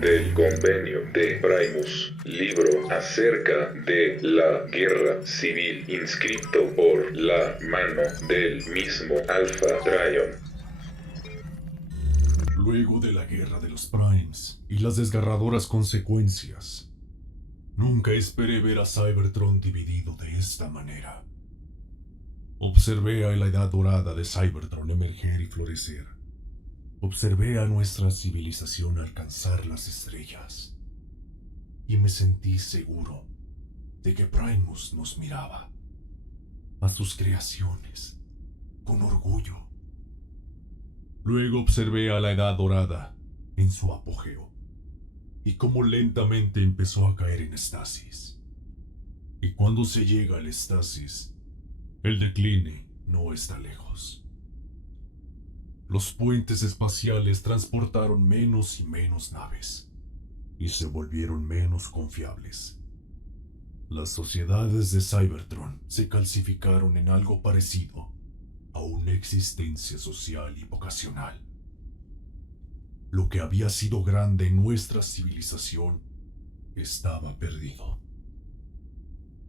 del Convenio de Primus, libro acerca de la guerra civil inscrito por la mano del mismo Alpha Trion. Luego de la guerra de los Primes y las desgarradoras consecuencias, nunca esperé ver a Cybertron dividido de esta manera. Observé a la edad dorada de Cybertron emerger y florecer. Observé a nuestra civilización alcanzar las estrellas. Y me sentí seguro de que Primus nos miraba, a sus creaciones, con orgullo. Luego observé a la Edad Dorada en su apogeo y cómo lentamente empezó a caer en estasis. Y cuando se llega al estasis, el decline no está lejos. Los puentes espaciales transportaron menos y menos naves y se volvieron menos confiables. Las sociedades de Cybertron se calcificaron en algo parecido a una existencia social y vocacional. Lo que había sido grande en nuestra civilización estaba perdido.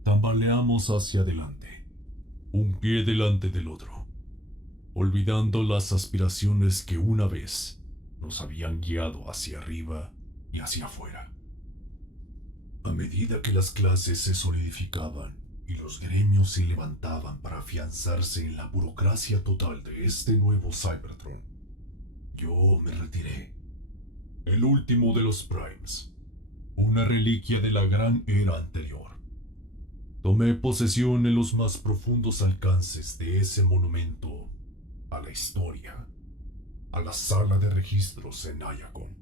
Tambaleamos hacia adelante, un pie delante del otro, olvidando las aspiraciones que una vez nos habían guiado hacia arriba y hacia afuera. A medida que las clases se solidificaban y los gremios se levantaban para afianzarse en la burocracia total de este nuevo Cybertron, yo me retiré. El último de los Primes, una reliquia de la gran era anterior. Tomé posesión en los más profundos alcances de ese monumento a la historia, a la sala de registros en Ayacon.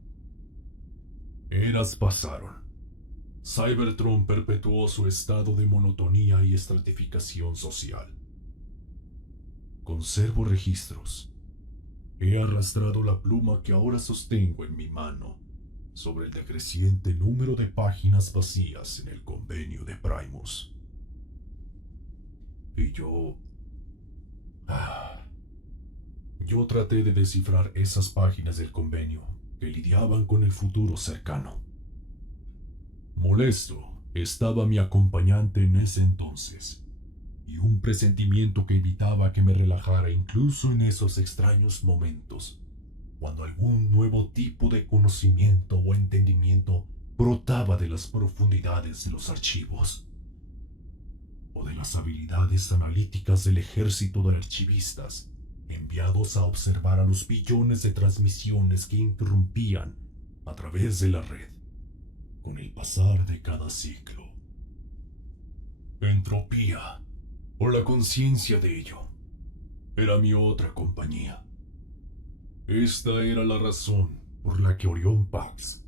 Eras pasaron. Cybertron perpetuó su estado de monotonía y estratificación social. Conservo registros. He arrastrado la pluma que ahora sostengo en mi mano sobre el decreciente número de páginas vacías en el convenio de Primus. Y yo traté de descifrar esas páginas del convenio que lidiaban con el futuro cercano. Molesto estaba mi acompañante en ese entonces, y un presentimiento que evitaba que me relajara incluso en esos extraños momentos, cuando algún nuevo tipo de conocimiento o entendimiento brotaba de las profundidades de los archivos, o de las habilidades analíticas del ejército de archivistas enviados a observar a los billones de transmisiones que interrumpían a través de la red con el pasar de cada ciclo. Entropía, o la conciencia de ello, era mi otra compañía. Esta era la razón por la que Orion Pax,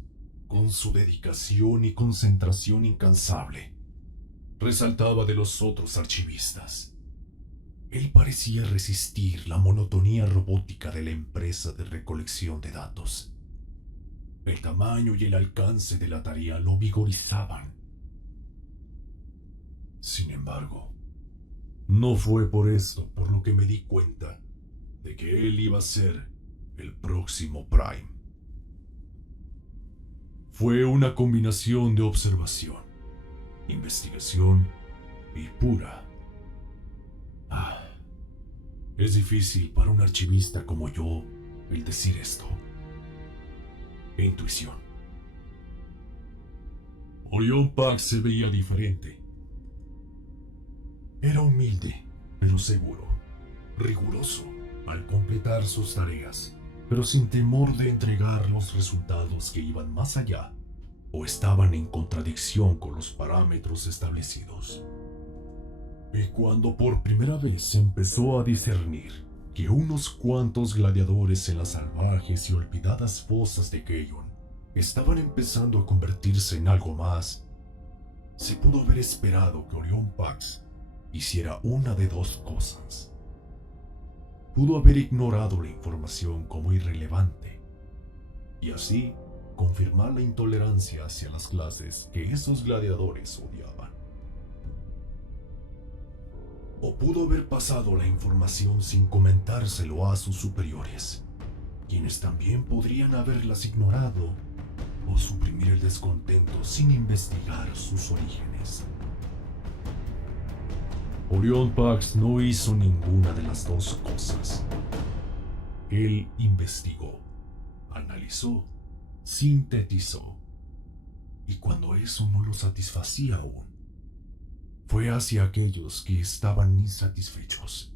con su dedicación y concentración incansable, resaltaba de los otros archivistas. Él parecía resistir la monotonía robótica de la empresa de recolección de datos. El tamaño y el alcance de la tarea lo vigorizaban. Sin embargo, no fue por esto por lo que me di cuenta de que él iba a ser el próximo Prime. Fue una combinación de observación, investigación y pura. Es difícil para un archivista como yo el decir esto. Intuición. Orion Pax se veía diferente. Era humilde, pero seguro, riguroso al completar sus tareas, pero sin temor de entregar los resultados que iban más allá o estaban en contradicción con los parámetros establecidos. Y cuando por primera vez se empezó a discernir que unos cuantos gladiadores en las salvajes y olvidadas fosas de Gaion estaban empezando a convertirse en algo más, se pudo haber esperado que Orion Pax hiciera una de dos cosas. Pudo haber ignorado la información como irrelevante y así confirmar la intolerancia hacia las clases que esos gladiadores odiaban. O pudo haber pasado la información sin comentárselo a sus superiores, quienes también podrían haberlas ignorado o suprimir el descontento sin investigar sus orígenes. Orion Pax no hizo ninguna de las dos cosas. Él investigó, analizó, sintetizó, y cuando eso no lo satisfacía aún, fue hacia aquellos que estaban insatisfechos.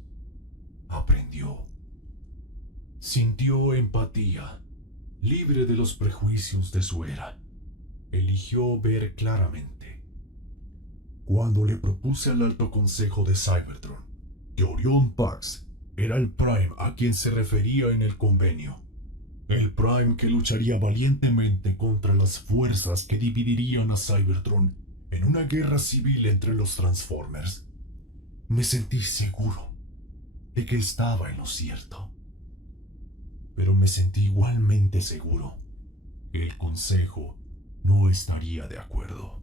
Aprendió, sintió empatía, libre de los prejuicios de su era. Eligió ver claramente. Cuando le propuse al Alto Consejo de Cybertron que Orion Pax era el Prime a quien se refería en el convenio, el Prime que lucharía valientemente contra las fuerzas que dividirían a Cybertron en una guerra civil entre los Transformers, me sentí seguro de que estaba en lo cierto. Pero me sentí igualmente seguro que el Consejo no estaría de acuerdo.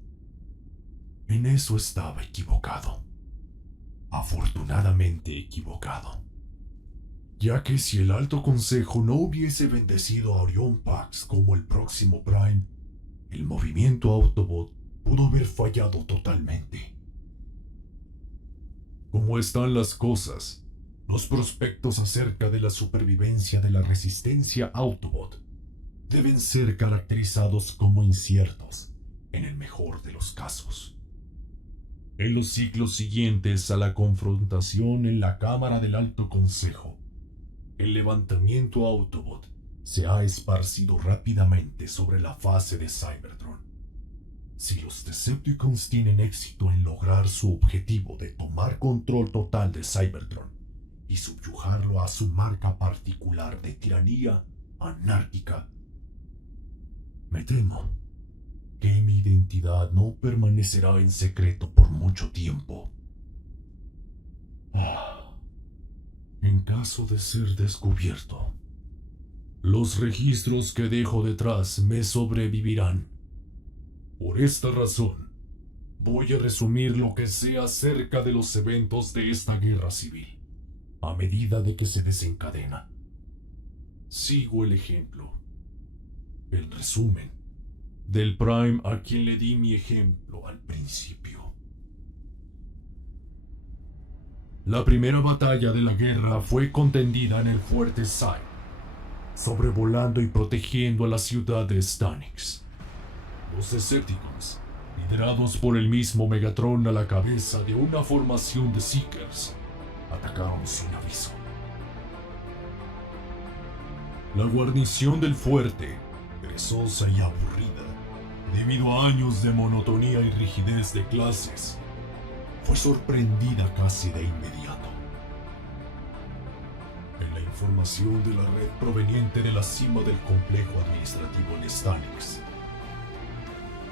En eso estaba equivocado. Afortunadamente equivocado. Ya que si el Alto Consejo no hubiese bendecido a Orion Pax como el próximo Prime, el movimiento Autobot pudo haber fallado totalmente. Como están las cosas, los prospectos acerca de la supervivencia de la resistencia Autobot deben ser caracterizados como inciertos, en el mejor de los casos. En los siglos siguientes a la confrontación en la Cámara del Alto Consejo, el levantamiento Autobot se ha esparcido rápidamente sobre la fase de Cybertron. Si los Decepticons tienen éxito en lograr su objetivo de tomar control total de Cybertron y subyugarlo a su marca particular de tiranía anárquica, me temo que mi identidad no permanecerá en secreto por mucho tiempo. En caso de ser descubierto, los registros que dejo detrás me sobrevivirán. Por esta razón, voy a resumir lo que sé acerca de los eventos de esta guerra civil, a medida de que se desencadena. Sigo el ejemplo, el resumen, del Prime a quien le di mi ejemplo al principio. La primera batalla de la guerra fue contendida en el fuerte Psy, sobrevolando y protegiendo a la ciudad de Stanix. Los Decepticons, liderados por el mismo Megatron a la cabeza de una formación de Seekers, atacaron sin aviso. La guarnición del fuerte, perezosa y aburrida, debido a años de monotonía y rigidez de clases, fue sorprendida casi de inmediato. En la información de la red proveniente de la cima del complejo administrativo en Stanix,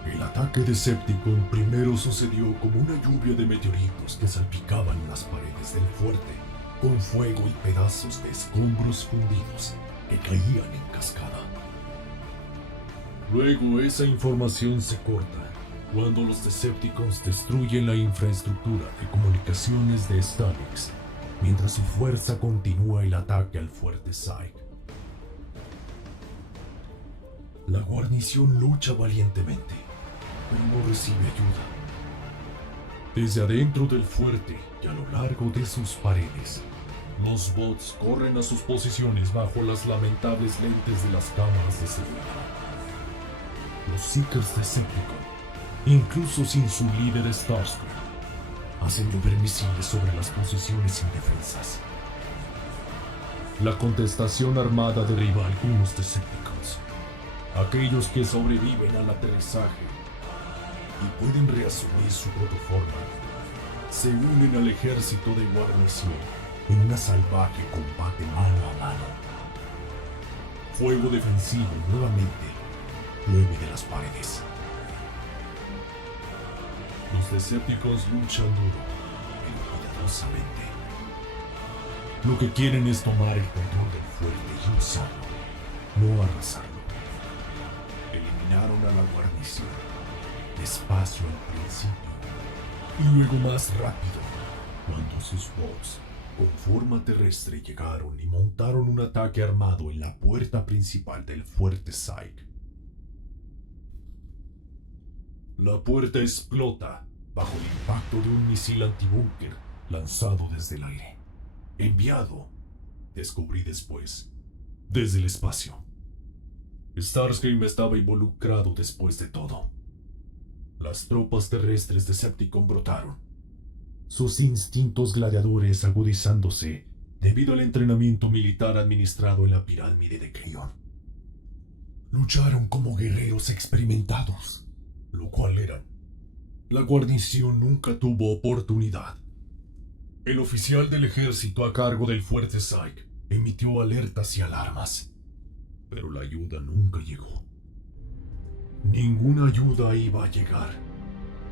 el ataque Decepticon primero sucedió como una lluvia de meteoritos que salpicaban las paredes del fuerte, con fuego y pedazos de escombros fundidos que caían en cascada. Luego esa información se corta cuando los Decepticons destruyen la infraestructura de comunicaciones de Stanix, mientras su fuerza continúa el ataque al fuerte Psy. La guarnición lucha valientemente, pero no recibe ayuda. Desde adentro del fuerte y a lo largo de sus paredes, los bots corren a sus posiciones bajo las lamentables lentes de las cámaras de seguridad. Los Seekers Decepticon, incluso sin su líder Starscream, hacen llover misiles sobre las posiciones indefensas. La contestación armada derriba a algunos Decepticons, aquellos que sobreviven al aterrizaje y pueden reasumir su protoforma, se unen al ejército de guarnición en una salvaje combate mano a mano. Fuego defensivo nuevamente llueve de las paredes. Los Decepticons luchan duro, pero cuidadosamente. Lo que quieren es tomar el control del fuerte y usarlo, no arrasarlo. Eliminaron a la guarnición, despacio al principio, y luego más rápido, cuando sus bots con forma terrestre llegaron y montaron un ataque armado en la puerta principal del fuerte Psy. La puerta explota bajo el impacto de un misil antibúnker lanzado desde el aire. Enviado, descubrí después, desde el espacio. Starscream estaba involucrado después de todo. Las tropas terrestres de Decepticon brotaron, sus instintos gladiadores agudizándose debido al entrenamiento militar administrado en la pirámide de Keion. Lucharon como guerreros experimentados, lo cual eran. La guarnición nunca tuvo oportunidad. El oficial del ejército a cargo del fuerte Psyche emitió alertas y alarmas, pero la ayuda nunca llegó. Ninguna ayuda iba a llegar.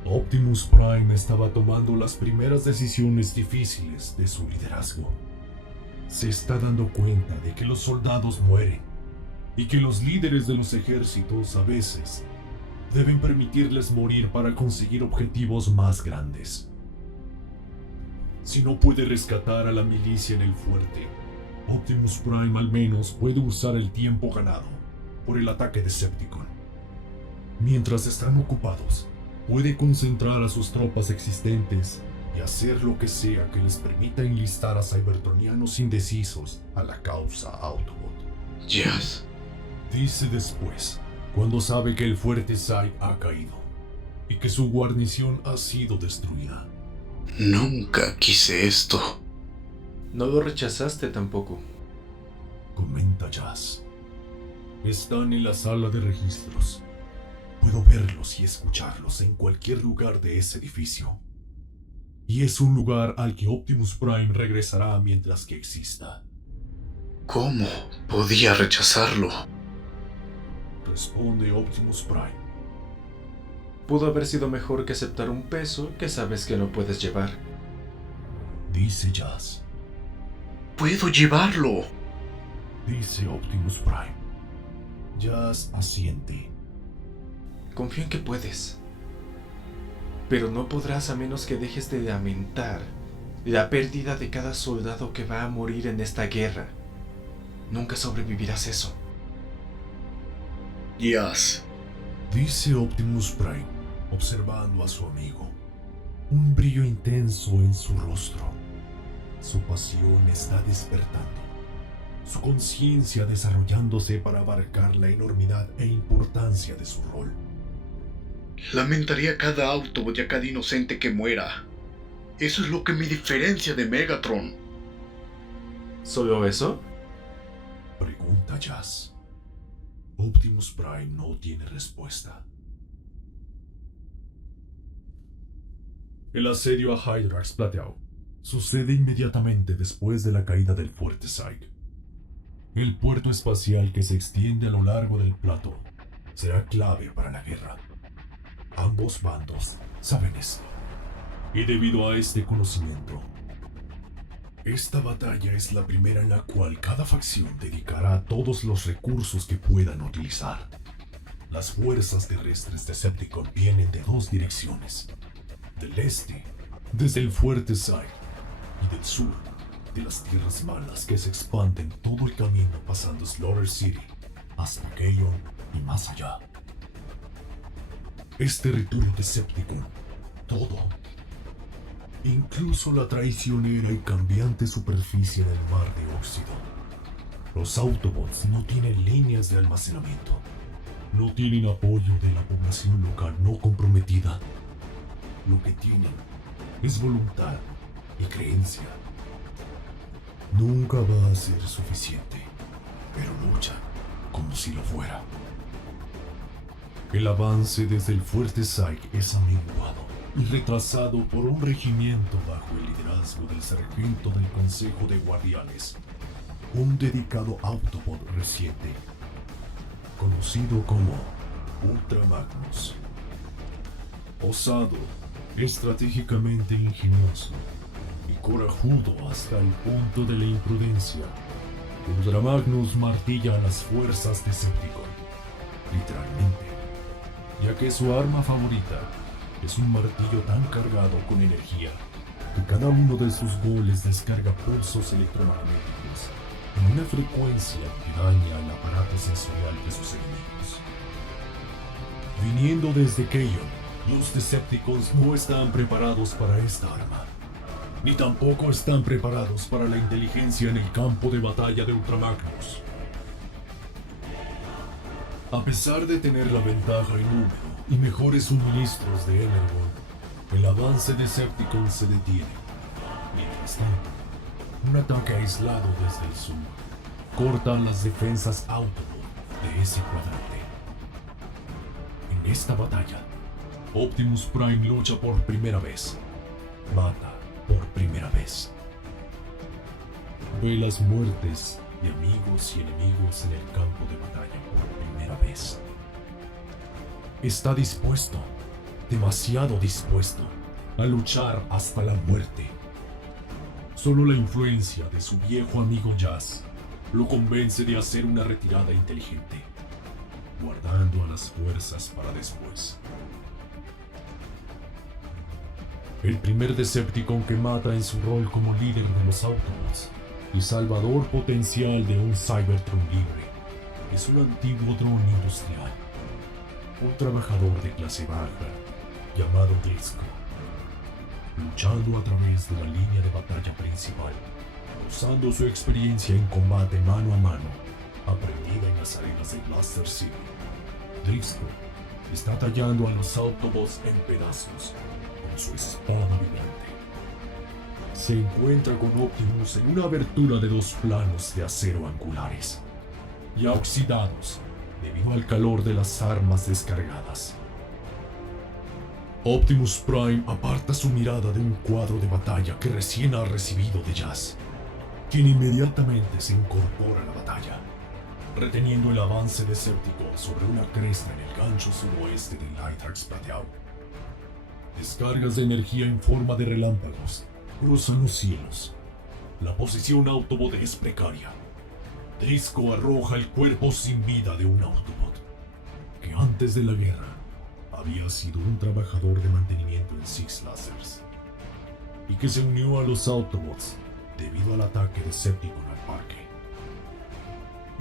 Optimus Prime estaba tomando las primeras decisiones difíciles de su liderazgo. Se está dando cuenta de que los soldados mueren y que los líderes de los ejércitos a veces deben permitirles morir para conseguir objetivos más grandes. Si no puede rescatar a la milicia en el fuerte, Optimus Prime al menos puede usar el tiempo ganado por el ataque Decepticon. Mientras están ocupados, puede concentrar a sus tropas existentes y hacer lo que sea que les permita enlistar a cybertronianos indecisos a la causa Autobot. Yes. Dice después, cuando sabe que el fuerte Psyche ha caído y que su guarnición ha sido destruida. Nunca quise esto. No lo rechazaste tampoco. Comenta Jazz. Están en la sala de registros. Puedo verlos y escucharlos en cualquier lugar de ese edificio. Y es un lugar al que Optimus Prime regresará mientras que exista. ¿Cómo podía rechazarlo? Responde Optimus Prime. Pudo haber sido mejor que aceptar un peso que sabes que no puedes llevar. Dice Jazz. ¡Puedo llevarlo! Dice Optimus Prime. Jazz asiente. Confío en que puedes. Pero no podrás a menos que dejes de lamentar la pérdida de cada soldado que va a morir en esta guerra. Nunca sobrevivirás eso. Yes. Dice Optimus Prime, observando a su amigo. Un brillo intenso en su rostro. Su pasión está despertando. Su conciencia desarrollándose para abarcar la enormidad e importancia de su rol. Lamentaría cada Autobot y a cada inocente que muera. Eso es lo que me diferencia de Megatron. ¿Solo eso? Pregunta Jazz. Optimus Prime no tiene respuesta. El asedio a Hydrax Plateau sucede inmediatamente después de la caída del fuerte Psyche. El puerto espacial que se extiende a lo largo del plató será clave para la guerra. Ambos bandos saben esto. Y debido a este conocimiento, esta batalla es la primera en la cual cada facción dedicará todos los recursos que puedan utilizar. Las fuerzas terrestres de Decepticon vienen de dos direcciones. Del este, desde el fuerte Psyche, y del sur, de las tierras malas que se expanden todo el camino pasando Slaughter City hasta Keion y más allá. Es territorio Decepticon, todo. Incluso la traicionera y cambiante superficie del mar de Óxido. Los Autobots no tienen líneas de almacenamiento. No tienen apoyo de la población local no comprometida. Lo que tienen es voluntad y creencia. Nunca va a ser suficiente, pero luchan como si lo fuera. El avance desde el fuerte Psyche es amenguado y retrasado por un regimiento bajo el liderazgo del sargento del Consejo de Guardianes, un dedicado Autobot reciente, conocido como Ultra Magnus. Osado, estratégicamente ingenioso y corajudo hasta el punto de la imprudencia, Ultra Magnus martilla a las fuerzas de Decepticon, literalmente, ya que su arma favorita es un martillo tan cargado con energía que cada uno de sus goles descarga pulsos electromagnéticos en una frecuencia que daña el aparato sensorial de sus enemigos. Viniendo desde Keion, Los Decepticons no están preparados para esta arma, ni tampoco están preparados para la inteligencia en el campo de batalla de Ultramagnus. A pesar de tener la ventaja en número y mejores suministros de Energon, el avance Decepticon se detiene. Mientras tanto, un ataque aislado desde el sur corta las defensas Autobot de ese cuadrante. En esta batalla, Optimus Prime lucha por primera vez. Mata por primera vez. Ve las muertes de amigos y enemigos en el campo de batalla por primera vez. Está dispuesto, demasiado dispuesto, a luchar hasta la muerte. Solo la influencia de su viejo amigo Jazz lo convence de hacer una retirada inteligente, guardando a las fuerzas para después. El primer Decepticon que mata en su rol como líder de los Autobots y salvador potencial de un Cybertron libre es un antiguo dron industrial, un trabajador de clase baja llamado Disco, luchando a través de la línea de batalla principal, usando su experiencia en combate mano a mano, aprendida en las arenas de Blaster City. Disco está tallando a los Autobots en pedazos con su espada vibrante. Se encuentra con Optimus en una abertura de 2 planos de acero angulares, ya oxidados debido al calor de las armas descargadas. Optimus Prime aparta su mirada de un cuadro de batalla que recién ha recibido de Jazz, quien inmediatamente se incorpora a la batalla, reteniendo el avance Decepticon sobre una cresta en el gancho suroeste del Nighthawks plateado. Descargas de energía en forma de relámpagos cruzan los cielos. La posición Autobot es precaria. Disco arroja el cuerpo sin vida de un Autobot que antes de la guerra había sido un trabajador de mantenimiento en Six Lasers y que se unió a los Autobots debido al ataque Decepticon al parque.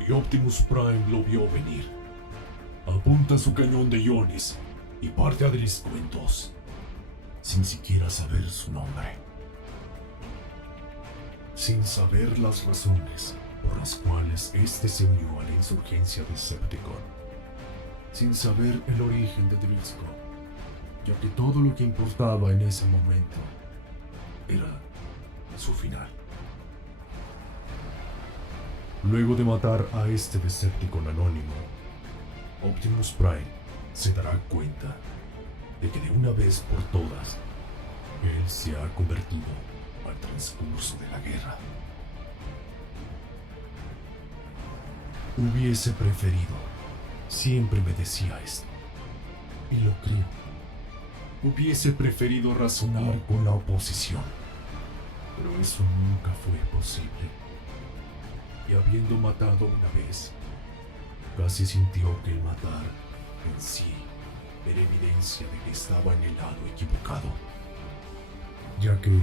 Y Optimus Prime lo vio venir. Apunta su cañón de iones y parte a Disco en 2, sin siquiera saber su nombre. Sin saber las razones por las cuales este se unió a la insurgencia Decepticon. Sin saber el origen de Disco, ya que todo lo que importaba en ese momento era su final. Luego de matar a este Decepticon anónimo, Optimus Prime se dará cuenta de que de una vez por todas, él se ha convertido al transcurso de la guerra. Hubiese preferido, siempre me decía esto, y lo creo, hubiese preferido razonar con la oposición, pero eso nunca fue posible. Y habiendo matado una vez, casi sintió que el matar en sí era evidencia de que estaba en el lado equivocado, ya que,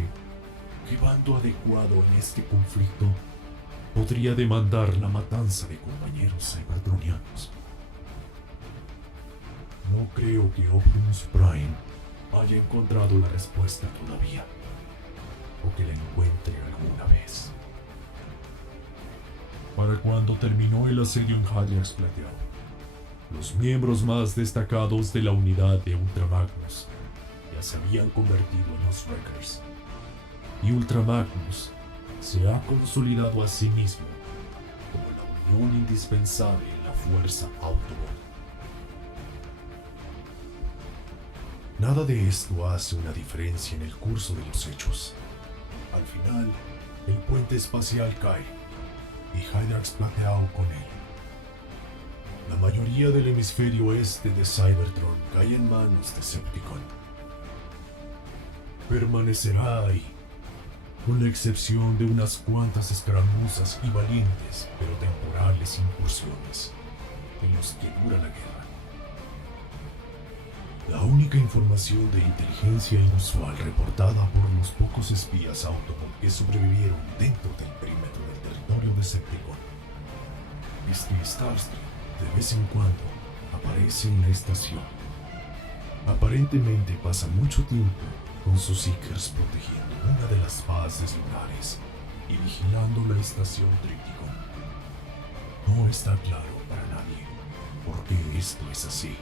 llevando adecuado en este conflicto, podría demandar la matanza de compañeros cybertronianos. No creo que Optimus Prime haya encontrado la respuesta todavía, o que la encuentre alguna vez. Para cuando terminó el asedio en Hydrax plateado, los miembros más destacados de la unidad de Ultramagnus ya se habían convertido en los Wreckers, y Ultramagnus se ha consolidado a sí mismo como la unión indispensable en la fuerza Autobot. Nada de esto hace una diferencia en el curso de los hechos. Al final, el puente espacial cae y Hydrax plateado con él. La mayoría del hemisferio este de Cybertron cae en manos de Decepticon. Permanecerá ahí, con la excepción de unas cuantas escaramuzas y valientes pero temporales incursiones en los que dura la guerra. La única información de inteligencia inusual reportada por los pocos espías Autobot que sobrevivieron dentro del perímetro del territorio Decepticon es que Starscream de vez en cuando aparece en la estación, Aparentemente pasa mucho tiempo con sus Seekers protegiendo una de las bases lunares y vigilando la estación Tríptico. No está claro para nadie por qué esto es así.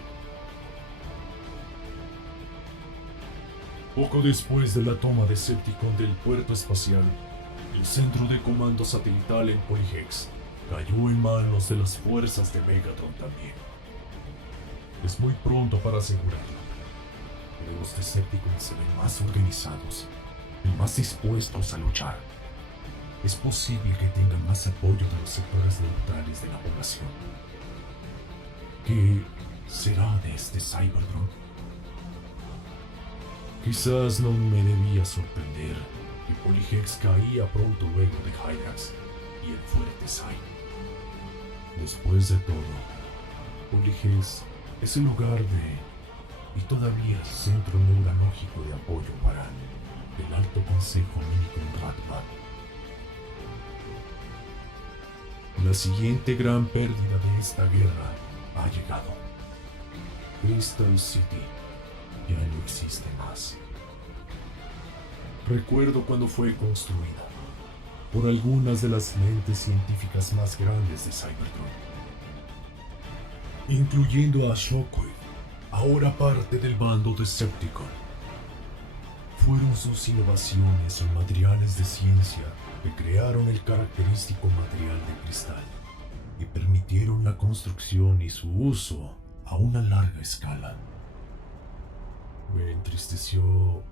Poco después de la toma de Decepticon del puerto espacial, el centro de comando satelital en Polyhex cayó en manos de las fuerzas de Megatron también. Es muy pronto para asegurarlo, pero los Decepticons se ven más organizados y más dispuestos a luchar. Es posible que tengan más apoyo de los sectores neutrales de la población. ¿Qué será de este Cybertron? Quizás no me debía sorprender que Polyhex caía pronto luego de Hyrax y el fuerte Psy. Después de todo, Polyhex es el hogar y todavía el centro neurológico de apoyo para el Alto Consejo Minicon Ratman. La siguiente gran pérdida de esta guerra ha llegado. Crystal City ya no existe más. Recuerdo cuando fue construida por algunas de las mentes científicas más grandes de Cybertron, incluyendo a Shockwave, ahora parte del bando Decepticon. Fueron sus innovaciones en materiales de ciencia que crearon el característico material de cristal y permitieron la construcción y su uso a una larga escala. Me entristeció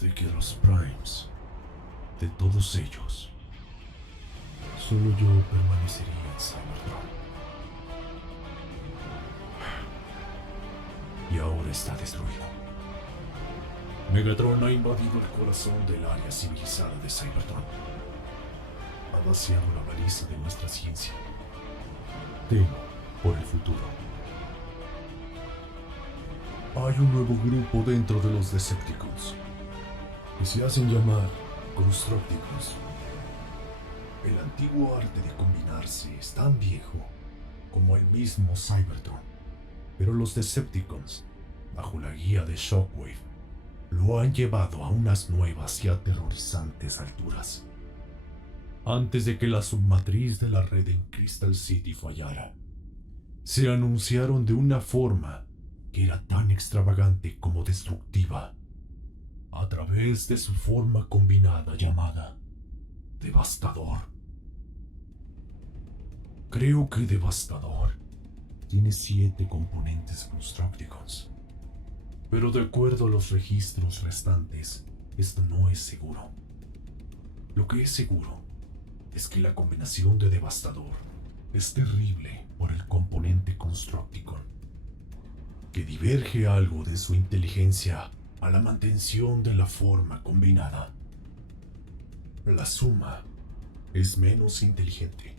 de que los Primes, de todos ellos, solo yo permanecería en Cybertron. Y ahora está destruido. Megatron ha invadido el corazón del área civilizada de Cybertron. Ha vaciado la baliza de nuestra ciencia. Temo por el futuro. Hay un nuevo grupo dentro de los Decepticons que se hacen llamar Constructicons. El antiguo arte de combinarse es tan viejo como el mismo Cybertron, pero los Decepticons, bajo la guía de Shockwave, lo han llevado a unas nuevas y aterrorizantes alturas. Antes de que la submatriz de la red en Crystal City fallara, se anunciaron de una forma que era tan extravagante como destructiva, a través de su forma combinada llamada Devastador. Creo que Devastador tiene 7 componentes Constructicons, pero de acuerdo a los registros restantes, esto no es seguro. Lo que es seguro es que la combinación de Devastador es terrible por el componente Constructicon, que diverge algo de su inteligencia a la mantención de la forma combinada. La suma es menos inteligente,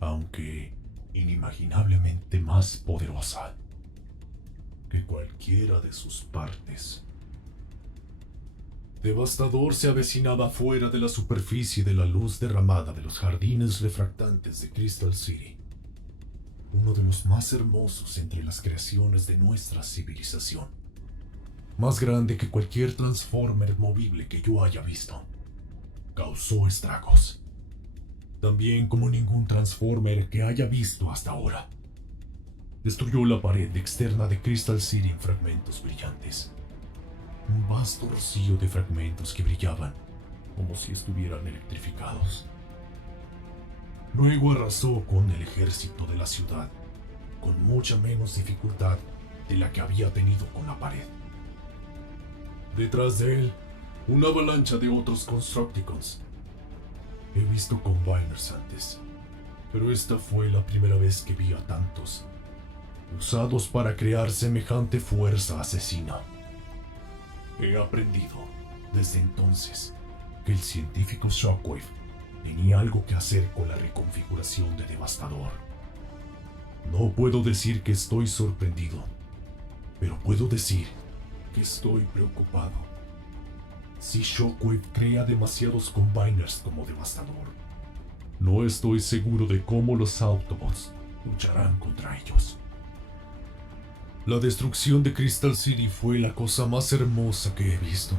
aunque inimaginablemente más poderosa que cualquiera de sus partes. Devastador se avecinaba fuera de la superficie de la luz derramada de los jardines refractantes de Crystal City, uno de los más hermosos entre las creaciones de nuestra civilización, más grande que cualquier Transformer movible que yo haya visto. Causó estragos, también como ningún Transformer que haya visto hasta ahora. Destruyó la pared externa de Crystal City en fragmentos brillantes, un vasto rocío de fragmentos que brillaban como si estuvieran electrificados. Luego arrasó con el ejército de la ciudad, con mucha menos dificultad de la que había tenido con la pared. Detrás de él, una avalancha de otros Constructicons. He visto Combiners antes, pero esta fue la primera vez que vi a tantos, usados para crear semejante fuerza asesina. He aprendido desde entonces que el científico Shockwave tenía algo que hacer con la reconfiguración de Devastador. No puedo decir que estoy sorprendido, pero puedo decir que estoy preocupado. Si Shockwave crea demasiados Combiners como Devastador, no estoy seguro de cómo los Autobots lucharán contra ellos. La destrucción de Crystal City fue la cosa más hermosa que he visto.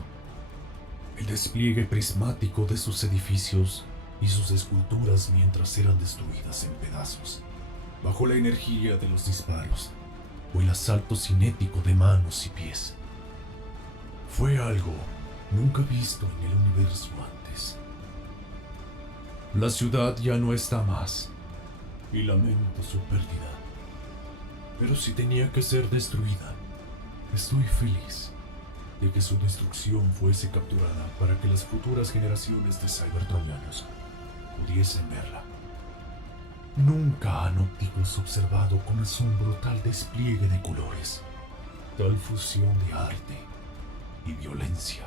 El despliegue prismático de sus edificios y sus esculturas mientras eran destruidas en pedazos, bajo la energía de los disparos o el asalto cinético de manos y pies. Fue algo nunca visto en el universo antes. La ciudad ya no está más, y lamento su pérdida. Pero si tenía que ser destruida, estoy feliz de que su destrucción fuese capturada para que las futuras generaciones de cybertronianos pudiesen verla. Nunca han ópticos observado con asombro tal despliegue de colores, tal fusión de arte y violencia.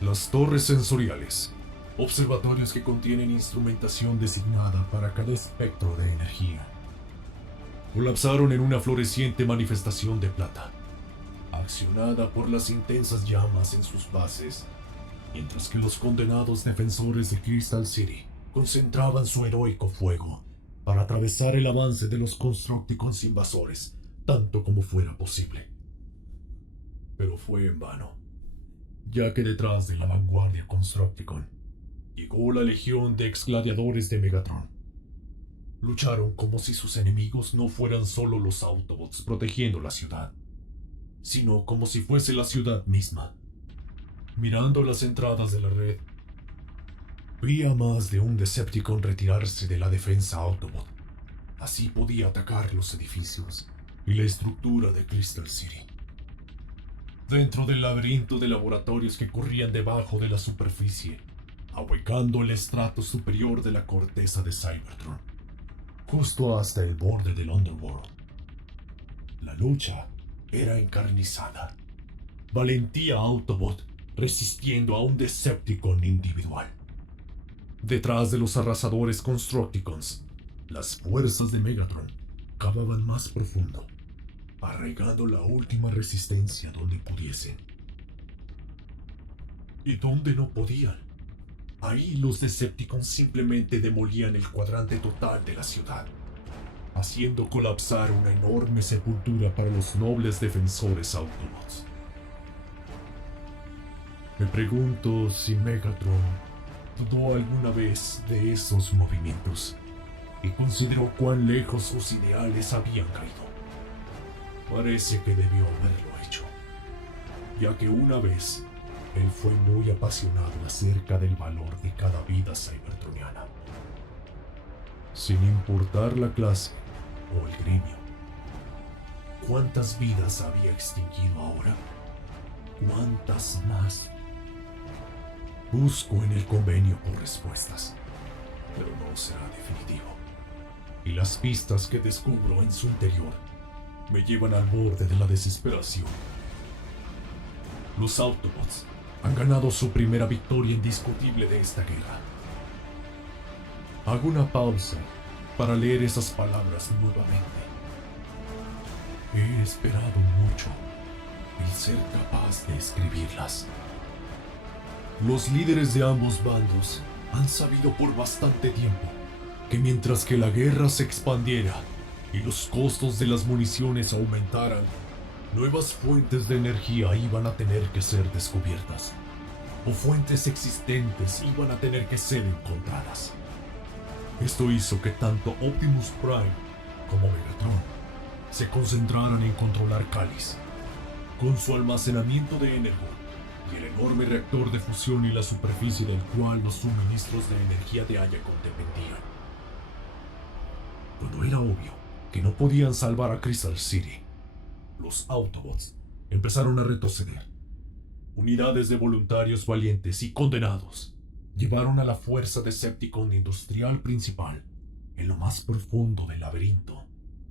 Las torres sensoriales, observatorios que contienen instrumentación designada para cada espectro de energía, colapsaron en una floreciente manifestación de plata, accionada por las intensas llamas en sus bases, mientras que los condenados defensores de Crystal City concentraban su heroico fuego para atravesar el avance de los Constructicons invasores tanto como fuera posible. Pero fue en vano, ya que detrás de la vanguardia Constructicon llegó la legión de exgladiadores de Megatron. Lucharon como si sus enemigos no fueran solo los Autobots protegiendo la ciudad, sino como si fuese la ciudad misma. Mirando las entradas de la red, vi a más de un Decepticon retirarse de la defensa Autobot. Así podía atacar los edificios y la estructura de Crystal City. Dentro del laberinto de laboratorios que corrían debajo de la superficie, ahuecando el estrato superior de la corteza de Cybertron, justo hasta el borde del Underworld. La lucha era encarnizada. Valentía Autobot resistiendo a un Decepticon individual. Detrás de los arrasadores Constructicons, las fuerzas de Megatron cavaban más profundo, arraigando la última resistencia donde pudiesen. Y donde no podían, ahí los Decepticons simplemente demolían el cuadrante total de la ciudad, haciendo colapsar una enorme sepultura para los nobles defensores Autobots. Me pregunto si Megatron dudó alguna vez de esos movimientos y consideró cuán lejos sus ideales habían caído. Parece que debió haberlo hecho, ya que una vez él fue muy apasionado acerca del valor de cada vida cybertroniana, sin importar la clase o el gremio. ¿Cuántas vidas había extinguido ahora? ¿Cuántas más? Busco en el convenio por respuestas, pero no será definitivo. Y las pistas que descubro en su interior me llevan al borde de la desesperación. Los Autobots han ganado su primera victoria indiscutible de esta guerra. Hago una pausa para leer esas palabras nuevamente. He esperado mucho el ser capaz de escribirlas. Los líderes de ambos bandos han sabido por bastante tiempo que mientras que la guerra se expandiera y los costos de las municiones aumentaran, nuevas fuentes de energía iban a tener que ser descubiertas, o fuentes existentes iban a tener que ser encontradas. Esto hizo que tanto Optimus Prime como Megatron se concentraran en controlar Cáliz, con su almacenamiento de energía y el enorme reactor de fusión y la superficie del cual los suministros de energía de Iacon dependían. Cuando era obvio que no podían salvar a Crystal City, los Autobots empezaron a retroceder. Unidades de voluntarios valientes y condenados llevaron a la fuerza Decepticon industrial principal en lo más profundo del laberinto,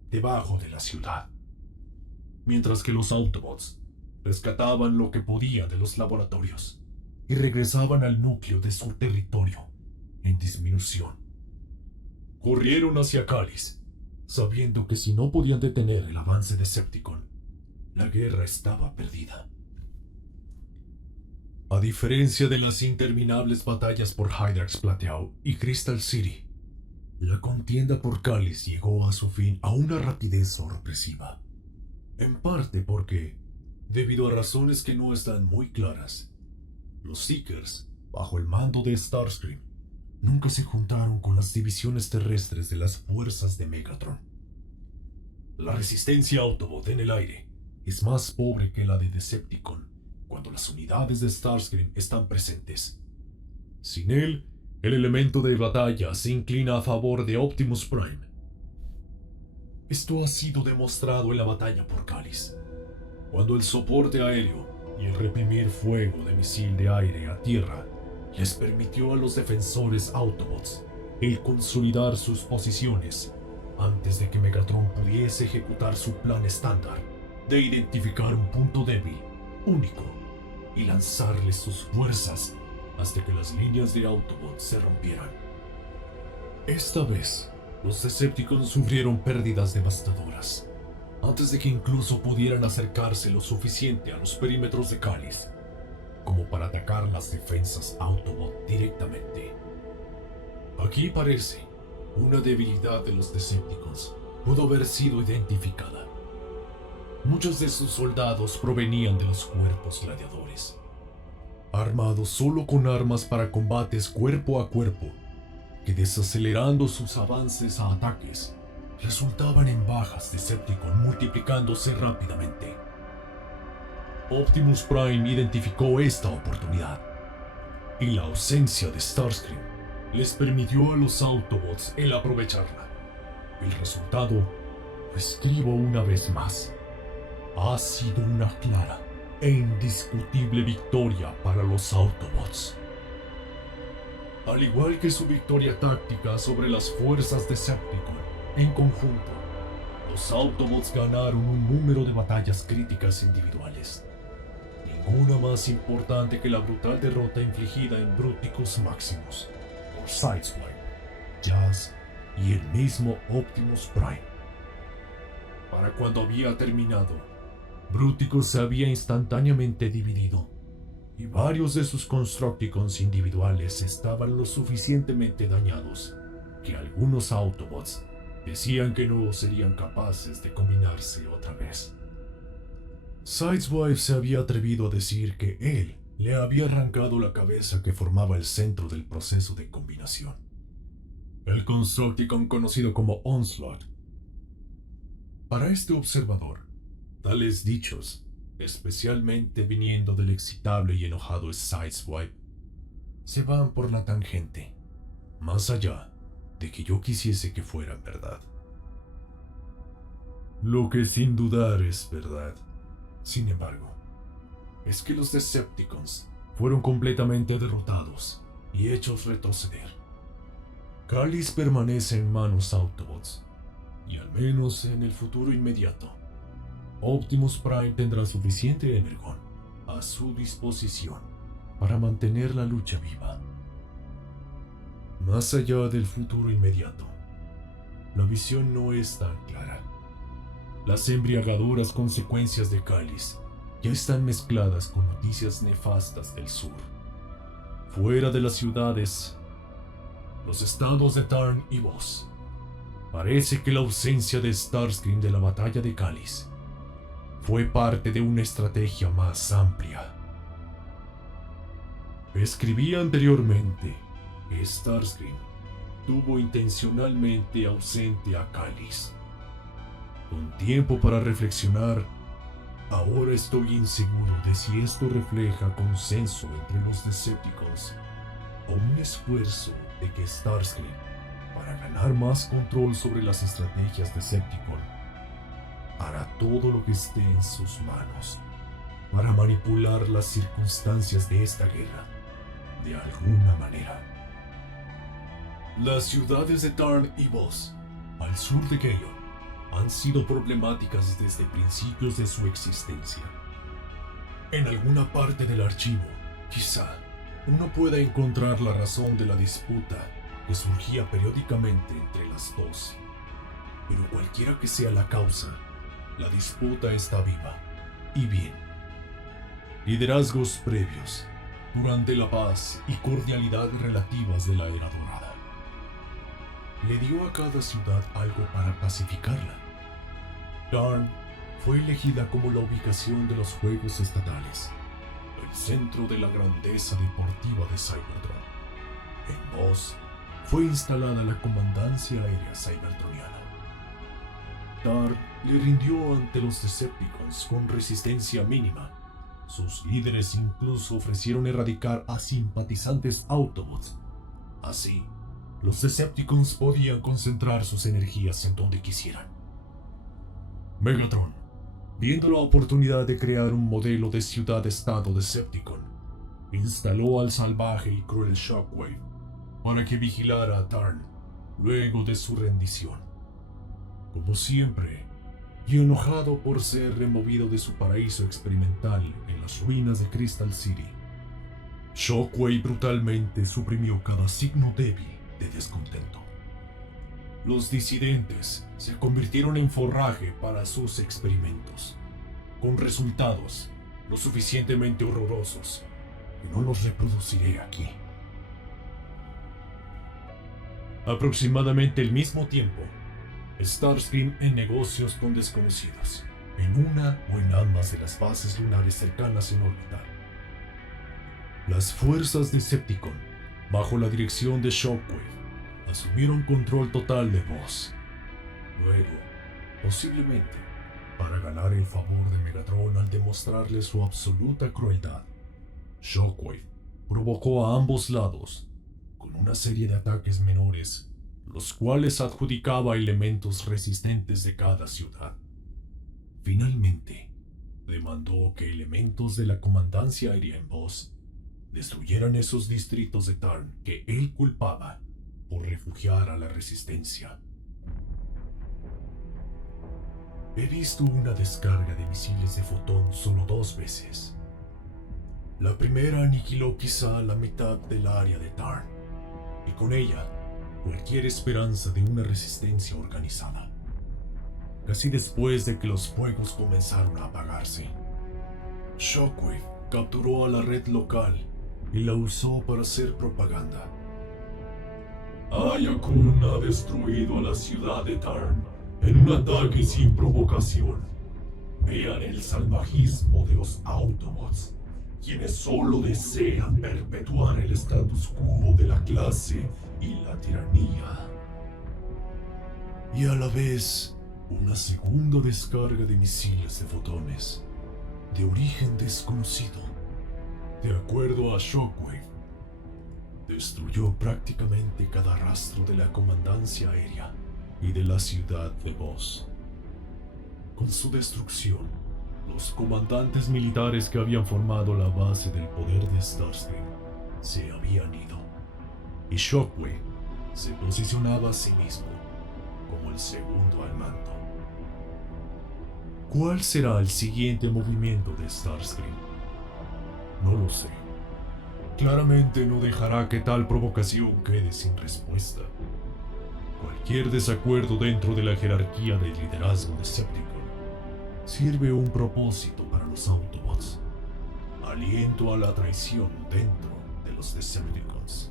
debajo de la ciudad, mientras que los Autobots rescataban lo que podían de los laboratorios y regresaban al núcleo de su territorio en disminución. Corrieron hacia Cáliz, sabiendo que si no podían detener el avance de Decepticon, la guerra estaba perdida. A diferencia de las interminables batallas por Hydrax Plateau y Crystal City, la contienda por Cáliz llegó a su fin a una rapidez sorpresiva. En parte porque, debido a razones que no están muy claras, los Seekers, bajo el mando de Starscream, nunca se juntaron con las divisiones terrestres de las fuerzas de Megatron. La resistencia Autobot en el aire es más pobre que la de Decepticon cuando las unidades de Starscream están presentes. Sin él, el elemento de batalla se inclina a favor de Optimus Prime. Esto ha sido demostrado en la batalla por Cáliz, cuando el soporte aéreo y el reprimir fuego de misil de aire a tierra les permitió a los defensores Autobots el consolidar sus posiciones antes de que Megatron pudiese ejecutar su plan estándar de identificar un punto débil, único, y lanzarle sus fuerzas hasta que las líneas de Autobots se rompieran. Esta vez, los Decepticons sufrieron pérdidas devastadoras, antes de que incluso pudieran acercarse lo suficiente a los perímetros de Cáliz como para atacar las defensas Autobot directamente. Aquí parece una debilidad de los Decepticons pudo haber sido identificada. Muchos de sus soldados provenían de los cuerpos gladiadores, armados solo con armas para combates cuerpo a cuerpo, que desacelerando sus avances a ataques, resultaban en bajas Decepticon multiplicándose rápidamente. Optimus Prime identificó esta oportunidad, y la ausencia de Starscream les permitió a los Autobots el aprovecharla. El resultado, lo escribo una vez más, ha sido una clara e indiscutible victoria para los Autobots. Al igual que su victoria táctica sobre las fuerzas Decepticon en conjunto, los Autobots ganaron un número de batallas críticas individuales, ninguna más importante que la brutal derrota infligida en Bruticus Maximus por Sideswipe, Jazz y el mismo Optimus Prime. Para cuando había terminado, Bruticus se había instantáneamente dividido, y varios de sus Constructicons individuales estaban lo suficientemente dañados que algunos Autobots decían que no serían capaces de combinarse otra vez. Sideswipe se había atrevido a decir que él le había arrancado la cabeza que formaba el centro del proceso de combinación, el Constructicon conocido como Onslaught. Para este observador, tales dichos, especialmente viniendo del excitable y enojado Sideswipe, se van por la tangente, más allá de que yo quisiese que fueran verdad. Lo que sin dudar es verdad, sin embargo, es que los Decepticons fueron completamente derrotados y hechos retroceder. Cáliz permanece en manos Autobots, y al menos en el futuro inmediato, Optimus Prime tendrá suficiente energón a su disposición para mantener la lucha viva. Más allá del futuro inmediato, la visión no es tan clara. Las embriagadoras consecuencias de Cáliz ya están mezcladas con noticias nefastas del sur. Fuera de las ciudades, los estados de Tarn y Voss, parece que la ausencia de Starscream de la batalla de Cáliz fue parte de una estrategia más amplia. Escribí anteriormente que Starscream tuvo intencionalmente ausente a Cáliz. Con tiempo para reflexionar, ahora estoy inseguro de si esto refleja consenso entre los Decepticons o un esfuerzo de que Starscream, para ganar más control sobre las estrategias Decepticon, hará todo lo que esté en sus manos para manipular las circunstancias de esta guerra de alguna manera. Las ciudades de Tarn y Voss, al sur de Gaillon, han sido problemáticas desde principios de su existencia. En alguna parte del archivo, quizá, uno pueda encontrar la razón de la disputa que surgía periódicamente entre las dos. Pero cualquiera que sea la causa, la disputa está viva y bien. Liderazgos previos, durante la paz y cordialidad relativas de la Era Dorada, le dio a cada ciudad algo para pacificarla. Tarn fue elegida como la ubicación de los Juegos Estatales, el centro de la grandeza deportiva de Cybertron. En Voss fue instalada la Comandancia Aérea Cybertroniana. Tarn le rindió ante los Decepticons con resistencia mínima. Sus líderes incluso ofrecieron erradicar a simpatizantes Autobots. Así, los Decepticons podían concentrar sus energías en donde quisieran. Megatron, viendo la oportunidad de crear un modelo de ciudad-estado Decepticon, instaló al salvaje y cruel Shockwave para que vigilara a Tarn luego de su rendición. Como siempre, y enojado por ser removido de su paraíso experimental en las ruinas de Crystal City, Shockwave brutalmente suprimió cada signo débil de descontento. Los disidentes se convirtieron en forraje para sus experimentos, con resultados lo suficientemente horrorosos que no los reproduciré aquí. Aproximadamente al mismo tiempo, Starscream en negocios con desconocidos, en una o en ambas de las bases lunares cercanas en órbita. Las fuerzas Decepticon, bajo la dirección de Shockwave, asumieron control total de Voss. Luego, posiblemente, para ganar el favor de Megatron al demostrarle su absoluta crueldad, Shockwave provocó a ambos lados con una serie de ataques menores, los cuales adjudicaba elementos resistentes de cada ciudad. Finalmente, demandó que elementos de la Comandancia Aérea en Voss destruyeran esos distritos de Tarn que él culpaba por refugiar a la resistencia. He visto una descarga de misiles de fotón solo 2 veces. La primera aniquiló quizá la mitad del área de Tarn, y con ella cualquier esperanza de una resistencia organizada. Casi después de que los fuegos comenzaron a apagarse, Shockwave capturó a la red local y la usó para hacer propaganda. Ayakun ha destruido a la ciudad de Tarn en un ataque sin provocación. Vean el salvajismo de los Autobots, quienes solo desean perpetuar el status quo de la clase y la tiranía. Y a la vez, una segunda descarga de misiles de fotones, de origen desconocido, de acuerdo a Shockwave, destruyó prácticamente cada rastro de la Comandancia Aérea y de la ciudad de Voss. Con su destrucción, los comandantes militares que habían formado la base del poder de Starscream se habían ido, y Shockwave se posicionaba a sí mismo como el segundo al mando. ¿Cuál será el siguiente movimiento de Starscream? No lo sé. Claramente no dejará que tal provocación quede sin respuesta. Cualquier desacuerdo dentro de la jerarquía del liderazgo Decepticon sirve un propósito para los Autobots: aliento a la traición dentro de los Decepticons.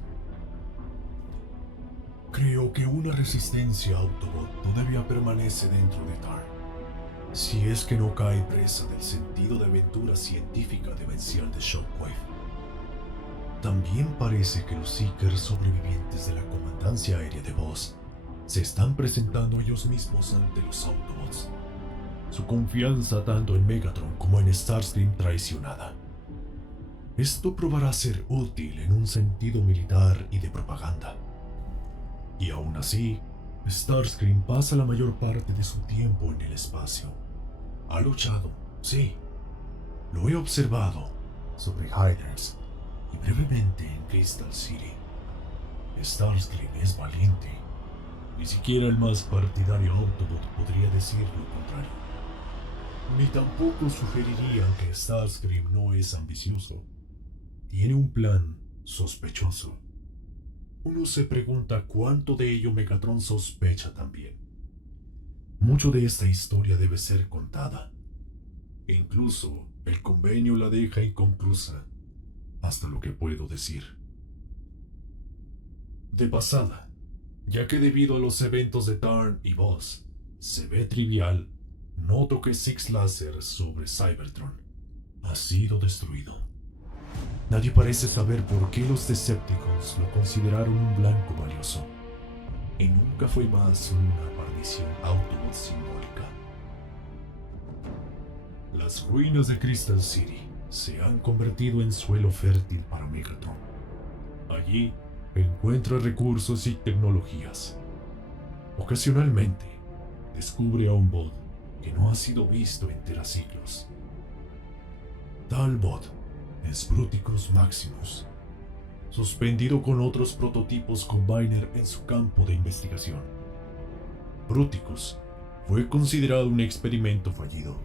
Creo que una resistencia Autobot todavía permanece dentro de Tarn, si es que no cae presa del sentido de aventura científica demencial de Shockwave. También parece que los Seekers sobrevivientes de la Comandancia Aérea de Voss se están presentando ellos mismos ante los Autobots. Su confianza tanto en Megatron como en Starscream traicionada. Esto probará ser útil en un sentido militar y de propaganda. Y aún así, Starscream pasa la mayor parte de su tiempo en el espacio. Ha luchado, sí. Lo he observado sobre Hydras y brevemente en Crystal City. Starscream es valiente. Ni siquiera el más partidario Autobot podría decir lo contrario. Ni tampoco sugeriría que Starscream no es ambicioso. Tiene un plan sospechoso. Uno se pregunta cuánto de ello Megatron sospecha también. Mucho de esta historia debe ser contada. E incluso el convenio la deja inconclusa, hasta lo que puedo decir. De pasada, ya que debido a los eventos de Tarn y Voss, se ve trivial, noto que Six Láser sobre Cybertron ha sido destruido. Nadie parece saber por qué los Decepticons lo consideraron un blanco valioso. Y nunca fue más una aparición Autobot simbólica. Las ruinas de Crystal City se han convertido en suelo fértil para Megatron. Allí encuentra recursos y tecnologías. Ocasionalmente descubre a un bot que no ha sido visto en teraciclos. Tal bot es Bruticus Maximus, suspendido con otros prototipos Combiner en su campo de investigación. Bruticus fue considerado un experimento fallido.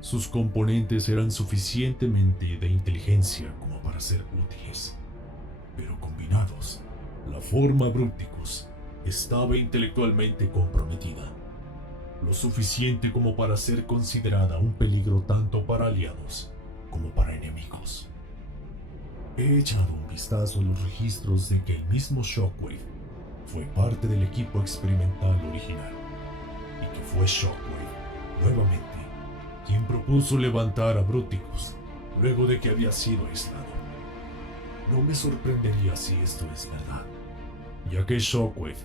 Sus componentes eran suficientemente de inteligencia como para ser útiles, pero combinados, la forma Bruticus estaba intelectualmente comprometida, lo suficiente como para ser considerada un peligro tanto para aliados como para enemigos. He echado un vistazo a los registros de que el mismo Shockwave fue parte del equipo experimental original, y que fue Shockwave, nuevamente, quien propuso levantar a Bruticus luego de que había sido aislado. No me sorprendería si esto es verdad, ya que Shockwave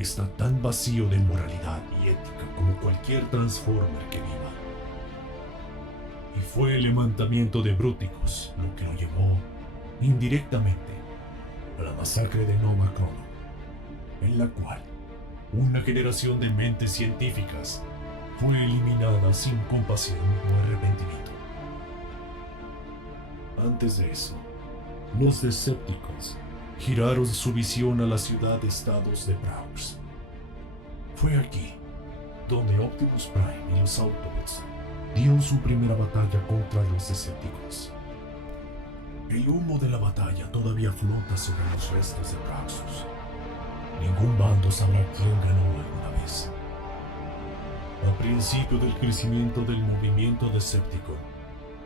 está tan vacío de moralidad y ética como cualquier Transformer que viva. Y fue el levantamiento de Bruticus lo que lo llevó, indirectamente, a la masacre de Nova Chrono, en la cual una generación de mentes científicas fue eliminada sin compasión o arrepentimiento. Antes de eso, los Decepticons giraron su visión a la ciudad-estados de Browns. Fue aquí donde Optimus Prime y los Autobots dieron su primera batalla contra los Decepticons. El humo de la batalla todavía flota sobre los restos de Praxus. Ningún bando sabrá quién ganó alguna vez. Al principio del crecimiento del movimiento Decepticon,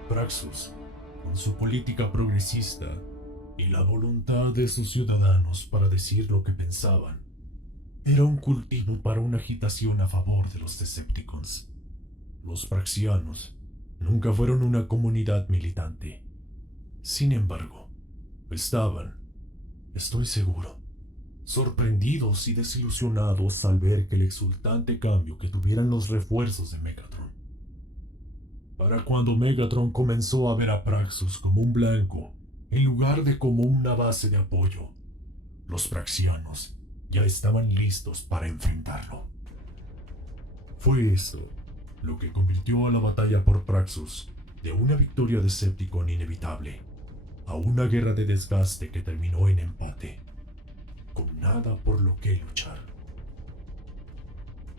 Praxus, con su política progresista y la voluntad de sus ciudadanos para decir lo que pensaban, era un cultivo para una agitación a favor de los Decepticons. Los praxianos nunca fueron una comunidad militante. Sin embargo, estaban, estoy seguro, sorprendidos y desilusionados al ver que el exultante cambio que tuvieran los refuerzos de Megatron. Para cuando Megatron comenzó a ver a Praxus como un blanco en lugar de como una base de apoyo, los praxianos ya estaban listos para enfrentarlo. Fue esto lo que convirtió a la batalla por Praxus de una victoria Decepticon inevitable a una guerra de desgaste que terminó en empate, con nada por lo que luchar.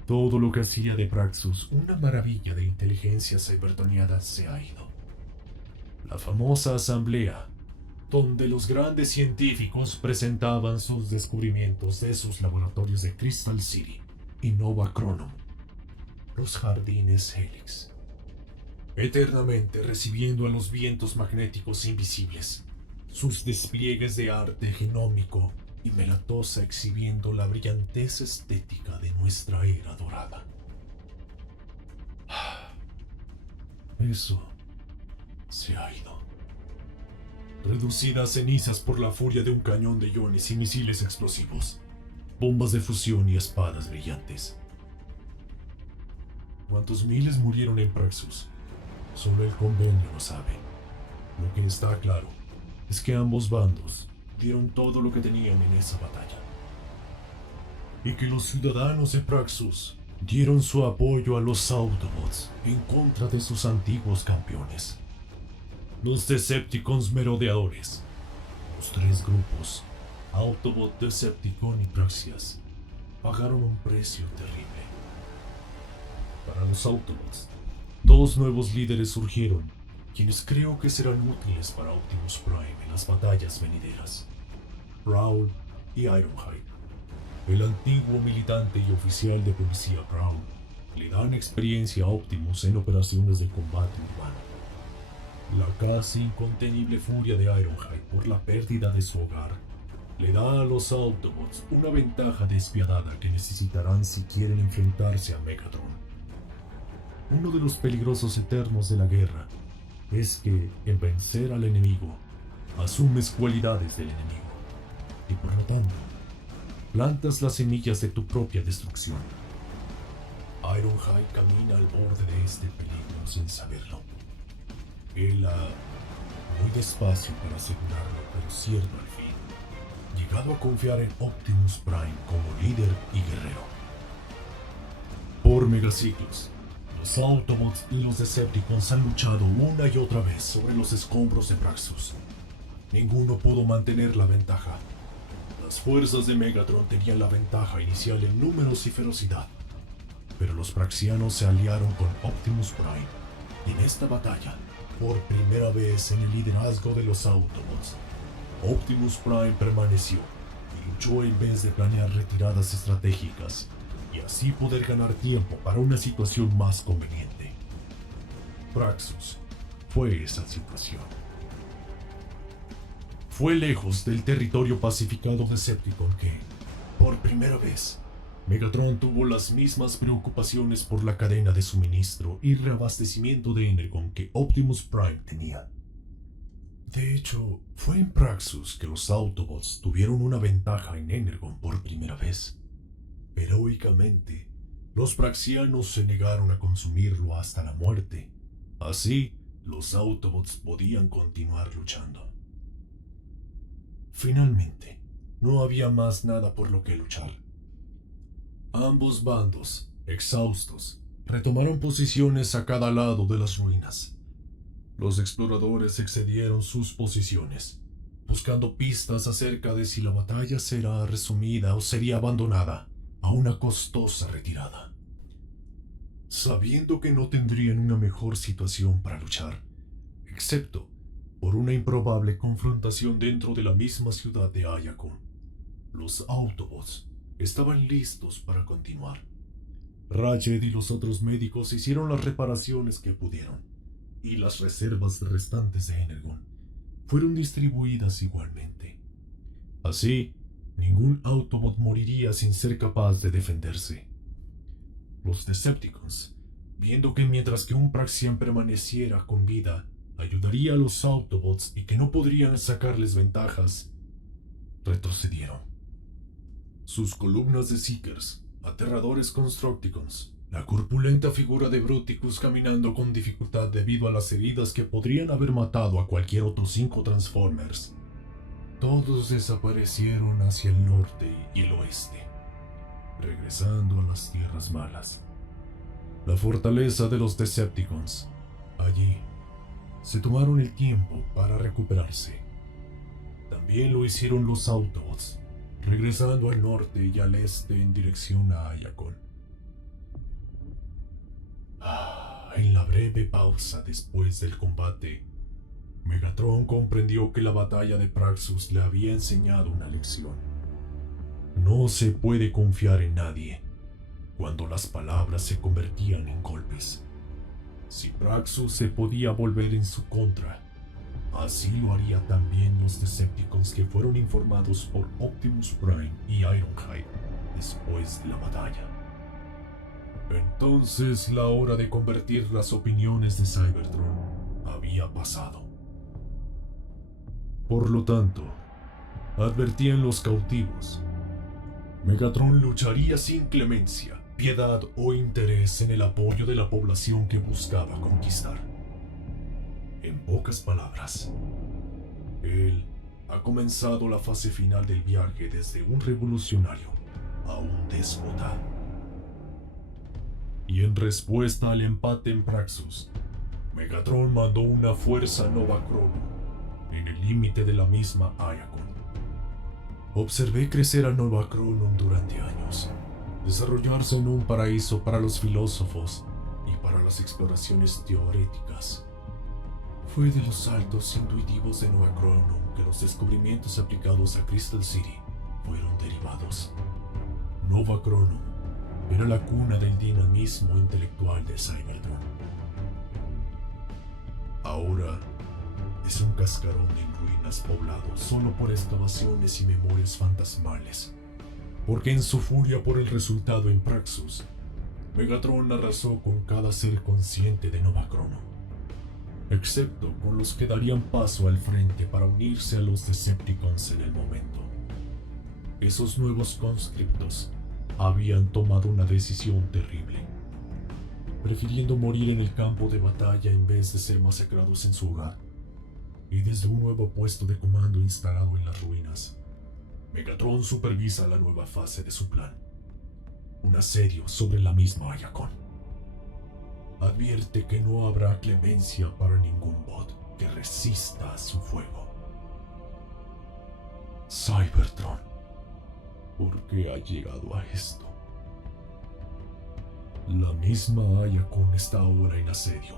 Todo lo que hacía de Praxus una maravilla de inteligencia cybertroniana se ha ido. La famosa asamblea, donde los grandes científicos presentaban sus descubrimientos de sus laboratorios de Crystal City y Nova Chrono, los jardines Helix, eternamente recibiendo a los vientos magnéticos invisibles, sus despliegues de arte genómico y Melatosa exhibiendo la brillantez estética de nuestra era dorada. Eso se ha ido, reducida a cenizas por la furia de un cañón de iones y misiles explosivos, bombas de fusión y espadas brillantes. ¿Cuántos miles murieron en Praxus? Solo el convenio lo sabe. Lo que está claro es que ambos bandos dieron todo lo que tenían en esa batalla, y que los ciudadanos de Praxus dieron su apoyo a los Autobots en contra de sus antiguos campeones, los Decepticons merodeadores. Los tres grupos, Autobot, Decepticon y Praxias, pagaron un precio terrible. Para los Autobots, dos nuevos líderes surgieron, quienes creo que serán útiles para Optimus Prime en las batallas venideras: Prowl y Ironhide. El antiguo militante y oficial de policía Prowl le dan experiencia a Optimus en operaciones de combate urbano. La casi incontenible furia de Ironhide por la pérdida de su hogar le da a los Autobots una ventaja despiadada que necesitarán si quieren enfrentarse a Megatron. Uno de los peligrosos eternos de la guerra es que, en vencer al enemigo, asumes cualidades del enemigo y por lo tanto, plantas las semillas de tu propia destrucción. Ironhide camina al borde de este peligro sin saberlo. Él ha, muy despacio para asegurarlo, pero cierto al fin, llegado a confiar en Optimus Prime como líder y guerrero. Por megaciclos, los Autobots y los Decepticons han luchado una y otra vez sobre los escombros de Praxus. Ninguno pudo mantener la ventaja. Las fuerzas de Megatron tenían la ventaja inicial en números y ferocidad, pero los praxianos se aliaron con Optimus Prime, y en esta batalla, por primera vez en el liderazgo de los Autobots, Optimus Prime permaneció y luchó en vez de planear retiradas estratégicas, y así poder ganar tiempo para una situación más conveniente. Praxus fue esa situación. Fue lejos del territorio pacificado Decepticon que, por primera vez, Megatron tuvo las mismas preocupaciones por la cadena de suministro y reabastecimiento de Energon que Optimus Prime tenía. De hecho, fue en Praxus que los Autobots tuvieron una ventaja en Energon por primera vez. Heroicamente, los praxianos se negaron a consumirlo hasta la muerte. Así, los Autobots podían continuar luchando. Finalmente, no había más nada por lo que luchar. Ambos bandos, exhaustos, retomaron posiciones a cada lado de las ruinas. Los exploradores excedieron sus posiciones, buscando pistas acerca de si la batalla será resumida o sería abandonada a una costosa retirada. Sabiendo que no tendrían una mejor situación para luchar, excepto por una improbable confrontación dentro de la misma ciudad de Ayakon, los Autobots estaban listos para continuar. Ratchet y los otros médicos hicieron las reparaciones que pudieron, y las reservas restantes de Energon fueron distribuidas igualmente. Así, ningún Autobot moriría sin ser capaz de defenderse. Los Decepticons, viendo que mientras que un Praxian permaneciera con vida, ayudaría a los Autobots y que no podrían sacarles ventajas, retrocedieron. Sus columnas de Seekers, aterradores Constructicons, la corpulenta figura de Bruticus caminando con dificultad debido a las heridas que podrían haber matado a cualquier otro 5 Transformers, todos desaparecieron hacia el norte y el oeste, regresando a las tierras malas. La fortaleza de los Decepticons, allí, se tomaron el tiempo para recuperarse. También lo hicieron los Autobots, regresando al norte y al este en dirección a Ayakon. En la breve pausa después del combate, Megatron comprendió que la batalla de Praxus le había enseñado una lección. No se puede confiar en nadie cuando las palabras se convertían en golpes. Si Praxus se podía volver en su contra, así lo haría también los Decepticons que fueron informados por Optimus Prime y Ironhide después de la batalla. Entonces la hora de convertir las opiniones de Cybertron había pasado. Por lo tanto, advertían los cautivos, Megatron lucharía sin clemencia, piedad o interés en el apoyo de la población que buscaba conquistar. En pocas palabras, él ha comenzado la fase final del viaje desde un revolucionario a un déspota. Y en respuesta al empate en Praxus, Megatron mandó una fuerza Nova Chrono en el límite de la misma Ayakon. Observé crecer a Nova Chrono durante años, desarrollarse en un paraíso para los filósofos y para las exploraciones teoréticas. Fue de los saltos intuitivos de Nova Chrono que los descubrimientos aplicados a Crystal City fueron derivados. Nova Chrono era la cuna del dinamismo intelectual de Cybertron. Ahora es un cascarón en ruinas poblado solo por excavaciones y memorias fantasmales, porque en su furia por el resultado en Praxus, Megatron arrasó con cada ser consciente de Nova Chrono, excepto con los que darían paso al frente para unirse a los Decepticons en el momento. Esos nuevos conscriptos habían tomado una decisión terrible, prefiriendo morir en el campo de batalla en vez de ser masacrados en su hogar. Y desde un nuevo puesto de comando instalado en las ruinas, Megatron supervisa la nueva fase de su plan: un asedio sobre la misma Ayakon. Advierte que no habrá clemencia para ningún bot que resista a su fuego. Cybertron, ¿por qué ha llegado a esto? La misma Ayakon está ahora en asedio,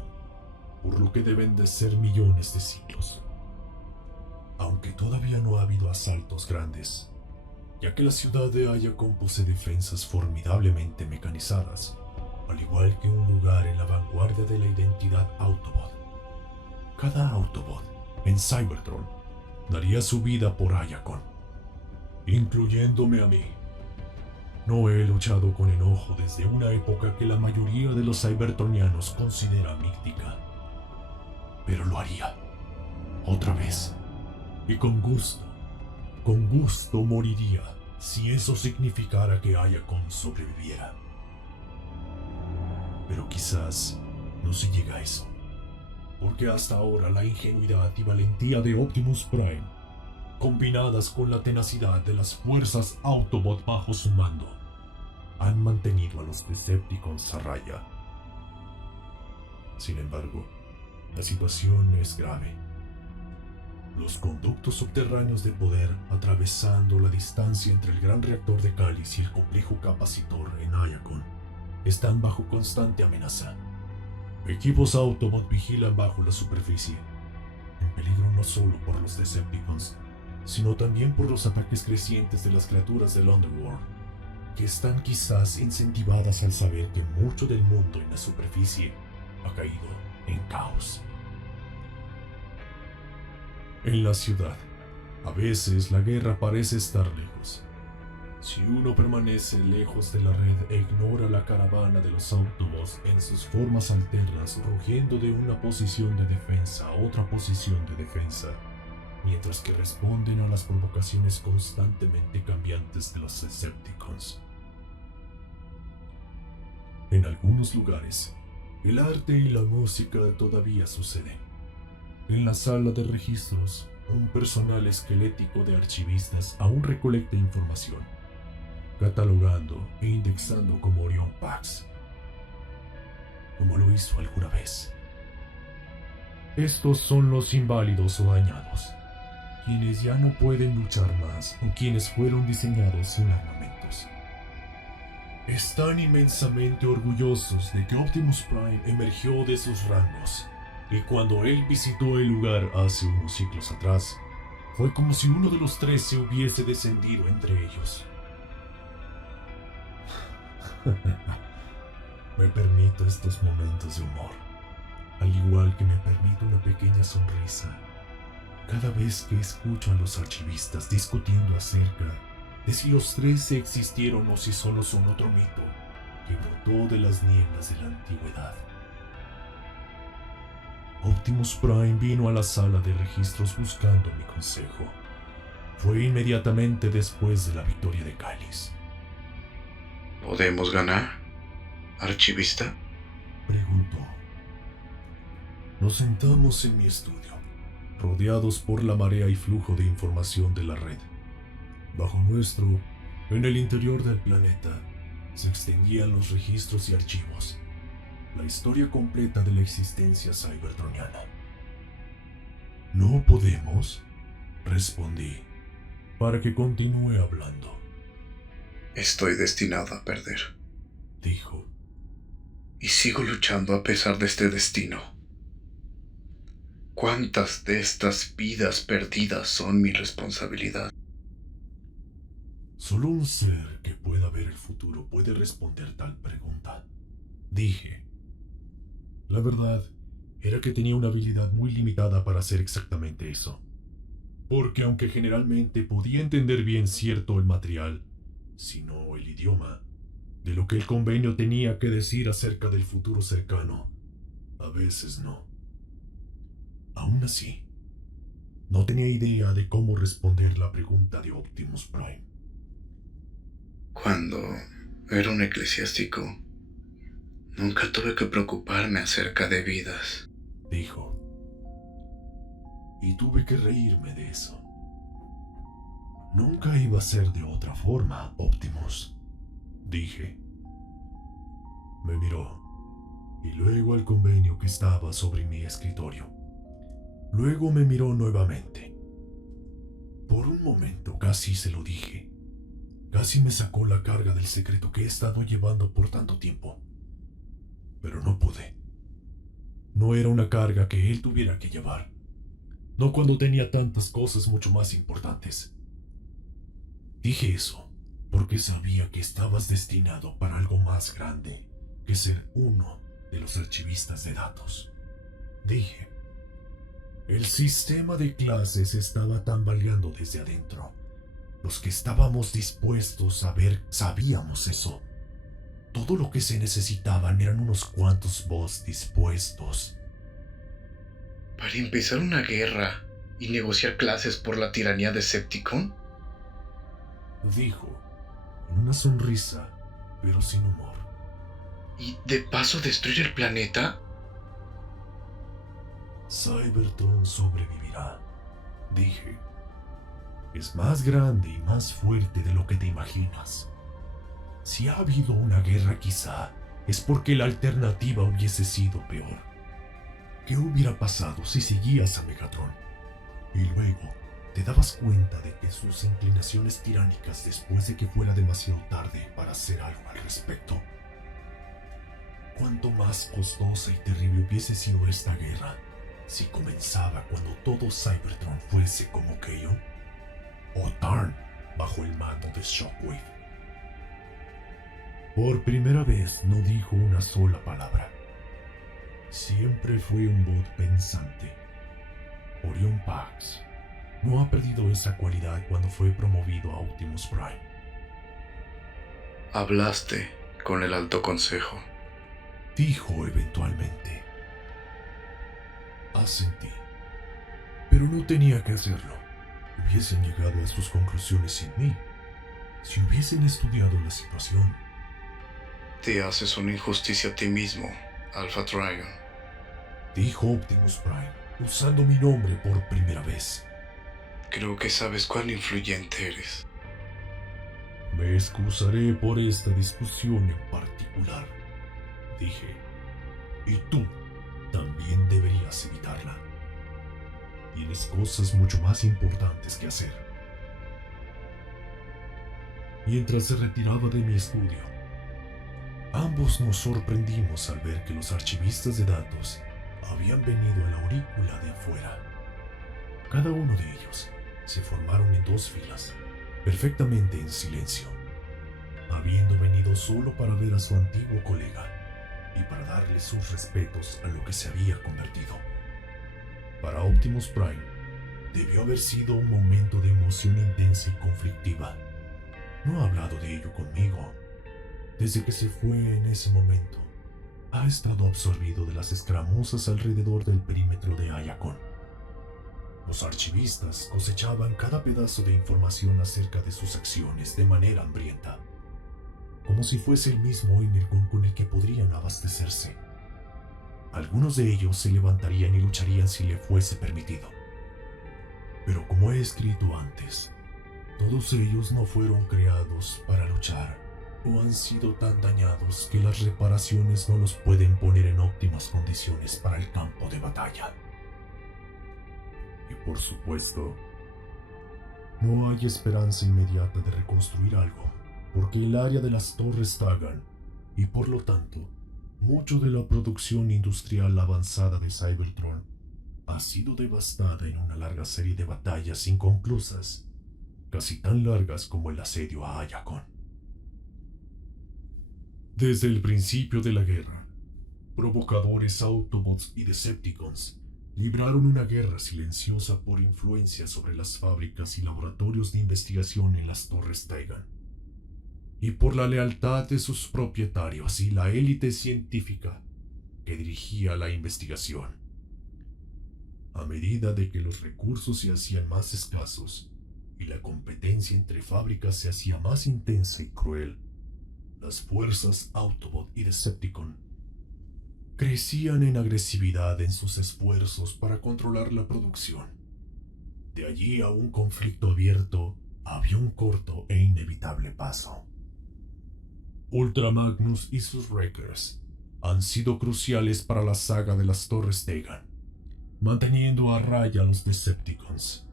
por lo que deben de ser millones de siglos. Aunque todavía no ha habido asaltos grandes, ya que la ciudad de Ayakon posee defensas formidablemente mecanizadas, al igual que un lugar en la vanguardia de la identidad Autobot. Cada Autobot en Cybertron daría su vida por Ayakon, incluyéndome a mí. No he luchado con enojo desde una época que la mayoría de los cybertronianos considera mítica. Pero lo haría. Otra vez. Y con gusto moriría si eso significara que Ayakon sobreviviera. Pero quizás no se llega a eso. Porque hasta ahora la ingenuidad y valentía de Optimus Prime, combinadas con la tenacidad de las fuerzas Autobot bajo su mando, han mantenido a los Decepticons a raya. Sin embargo, la situación es grave. Los conductos subterráneos de poder atravesando la distancia entre el gran reactor de Cáliz y el complejo capacitor en Ayakon están bajo constante amenaza. Equipos Autobot vigilan bajo la superficie, en peligro no solo por los Decepticons, sino también por los ataques crecientes de las criaturas del Underworld, que están quizás incentivadas al saber que mucho del mundo en la superficie ha caído en caos. En la ciudad, a veces la guerra parece estar lejos. Si uno permanece lejos de la red e ignora la caravana de los Autobots en sus formas alternas, rugiendo de una posición de defensa a otra posición de defensa, mientras que responden a las provocaciones constantemente cambiantes de los Decepticons. En algunos lugares, el arte y la música todavía suceden. En la sala de registros, un personal esquelético de archivistas aún recolecta información, catalogando e indexando como Orion Pax, como lo hizo alguna vez. Estos son los inválidos o dañados, quienes ya no pueden luchar más o quienes fueron diseñados sin armamentos. Están inmensamente orgullosos de que Optimus Prime emergió de sus rangos, y cuando él visitó el lugar hace unos siglos atrás, fue como si uno de los 13 hubiese descendido entre ellos. Me permito estos momentos de humor, al igual que me permito una pequeña sonrisa cada vez que escucho a los archivistas discutiendo acerca de si los 13 existieron o si solo son otro mito que brotó de las nieblas de la antigüedad. Optimus Prime vino a la sala de registros buscando mi consejo. Fue inmediatamente después de la victoria de Cáliz. ¿Podemos ganar, archivista?, preguntó. Nos sentamos en mi estudio, rodeados por la marea y flujo de información de la red. Bajo nuestro, en el interior del planeta, se extendían los registros y archivos, la historia completa de la existencia cybertroniana. ¿No podemos?, respondí, para que continúe hablando. Estoy destinado a perder, dijo. Y sigo luchando a pesar de este destino. ¿Cuántas de estas vidas perdidas son mi responsabilidad? Solo un ser que pueda ver el futuro puede responder tal pregunta, dije. La verdad era que tenía una habilidad muy limitada para hacer exactamente eso. Porque aunque generalmente podía entender bien cierto el material, sino el idioma, de lo que el convenio tenía que decir acerca del futuro cercano. A veces no. Aún así, no tenía idea de cómo responder la pregunta de Optimus Prime. Cuando era un eclesiástico, nunca tuve que preocuparme acerca de vidas, dijo. Y tuve que reírme de eso. Nunca iba a ser de otra forma, Optimus, dije. Me miró, y luego al convenio que estaba sobre mi escritorio. Luego me miró nuevamente. Por un momento casi se lo dije. Casi me sacó la carga del secreto que he estado llevando por tanto tiempo. Pero no pude. No era una carga que él tuviera que llevar. No cuando tenía tantas cosas mucho más importantes. Dije eso porque sabía que estabas destinado para algo más grande que ser uno de los archivistas de datos. Dije, el sistema de clases estaba tambaleando desde adentro. Los que estábamos dispuestos a ver sabíamos eso. Todo lo que se necesitaban eran unos cuantos bots dispuestos. ¿Para empezar una guerra y negociar clases por la tiranía de Decepticon? Dijo, con una sonrisa, pero sin humor. ¿Y de paso destruir el planeta? Cybertron sobrevivirá, dije. Es más grande y más fuerte de lo que te imaginas. Si ha habido una guerra quizá, es porque la alternativa hubiese sido peor. ¿Qué hubiera pasado si seguías a Megatron? Y luego te dabas cuenta de que sus inclinaciones tiránicas después de que fuera demasiado tarde para hacer algo al respecto. ¿Cuánto más costosa y terrible hubiese sido esta guerra si comenzaba cuando todo Cybertron fuese como Kaon o Tarn bajo el mando de Shockwave? Por primera vez no dijo una sola palabra. Siempre fue un bot pensante. Orion Pax no ha perdido esa cualidad cuando fue promovido a Optimus Prime. Hablaste con el Alto Consejo, dijo eventualmente. Asentí, pero no tenía que hacerlo. Hubiesen llegado a sus conclusiones sin mí, si hubiesen estudiado la situación. Te haces una injusticia a ti mismo, Alpha Trion, dijo Optimus Prime, usando mi nombre por primera vez. Creo que sabes cuán influyente eres. Me excusaré por esta discusión en particular, dije. Y tú también deberías evitarla. Tienes cosas mucho más importantes que hacer. Mientras se retiraba de mi estudio, ambos nos sorprendimos al ver que los archivistas de datos habían venido a la aurícula de afuera. Cada uno de ellos se formaron en dos filas, perfectamente en silencio, habiendo venido solo para ver a su antiguo colega y para darle sus respetos a lo que se había convertido. Para Optimus Prime, debió haber sido un momento de emoción intensa y conflictiva. No ha hablado de ello conmigo. Desde que se fue en ese momento, ha estado absorbido de las escaramuzas alrededor del perímetro de Ayacon. Los archivistas cosechaban cada pedazo de información acerca de sus acciones de manera hambrienta, como si fuese el mismo Energon con el que podrían abastecerse. Algunos de ellos se levantarían y lucharían si le fuese permitido. Pero como he escrito antes, todos ellos no fueron creados para luchar, o han sido tan dañados que las reparaciones no los pueden poner en óptimas condiciones para el campo de batalla. Y por supuesto, no hay esperanza inmediata de reconstruir algo, porque el área de las Torres Tagan, y por lo tanto, mucho de la producción industrial avanzada de Cybertron, ha sido devastada en una larga serie de batallas inconclusas, casi tan largas como el asedio a Ayacon. Desde el principio de la guerra, provocadores Autobots y Decepticons libraron una guerra silenciosa por influencia sobre las fábricas y laboratorios de investigación en las Torres Taigan. y por la lealtad de sus propietarios y la élite científica que dirigía la investigación. A medida de que los recursos se hacían más escasos y la competencia entre fábricas se hacía más intensa y cruel, las fuerzas Autobot y Decepticon crecían en agresividad en sus esfuerzos para controlar la producción. De allí a un conflicto abierto había un corto e inevitable paso. Ultra Magnus y sus Wreckers han sido cruciales para la saga de las Torres Tegan, manteniendo a raya a los Decepticons.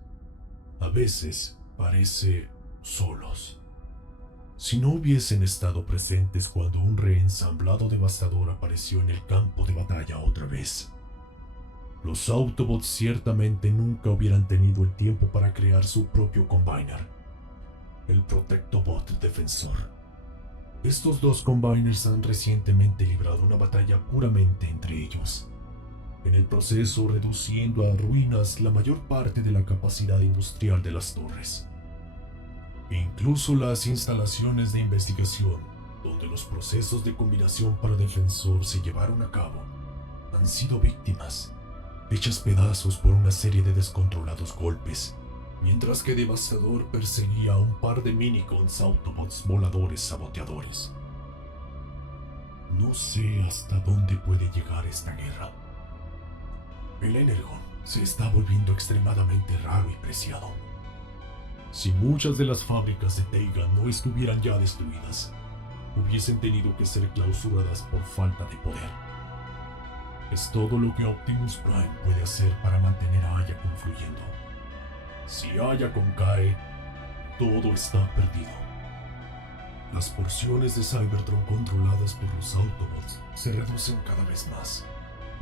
A veces parece solos. Si no hubiesen estado presentes cuando un reensamblado devastador apareció en el campo de batalla otra vez, los Autobots ciertamente nunca hubieran tenido el tiempo para crear su propio Combiner, el Protectobot Defensor. Estos dos Combiners han recientemente librado una batalla puramente entre ellos, en el proceso reduciendo a ruinas la mayor parte de la capacidad industrial de las torres. E incluso las instalaciones de investigación, donde los procesos de combinación para Defensor se llevaron a cabo, han sido víctimas, hechas pedazos por una serie de descontrolados golpes, mientras que Devastador perseguía a un par de Minicons Autobots voladores saboteadores. No sé hasta dónde puede llegar esta guerra. El Energon se está volviendo extremadamente raro y preciado. Si muchas de las fábricas de Teiga no estuvieran ya destruidas, hubiesen tenido que ser clausuradas por falta de poder. Es todo lo que Optimus Prime puede hacer para mantener a Iacon fluyendo. Si Iacon cae, todo está perdido. Las porciones de Cybertron controladas por los Autobots se reducen cada vez más.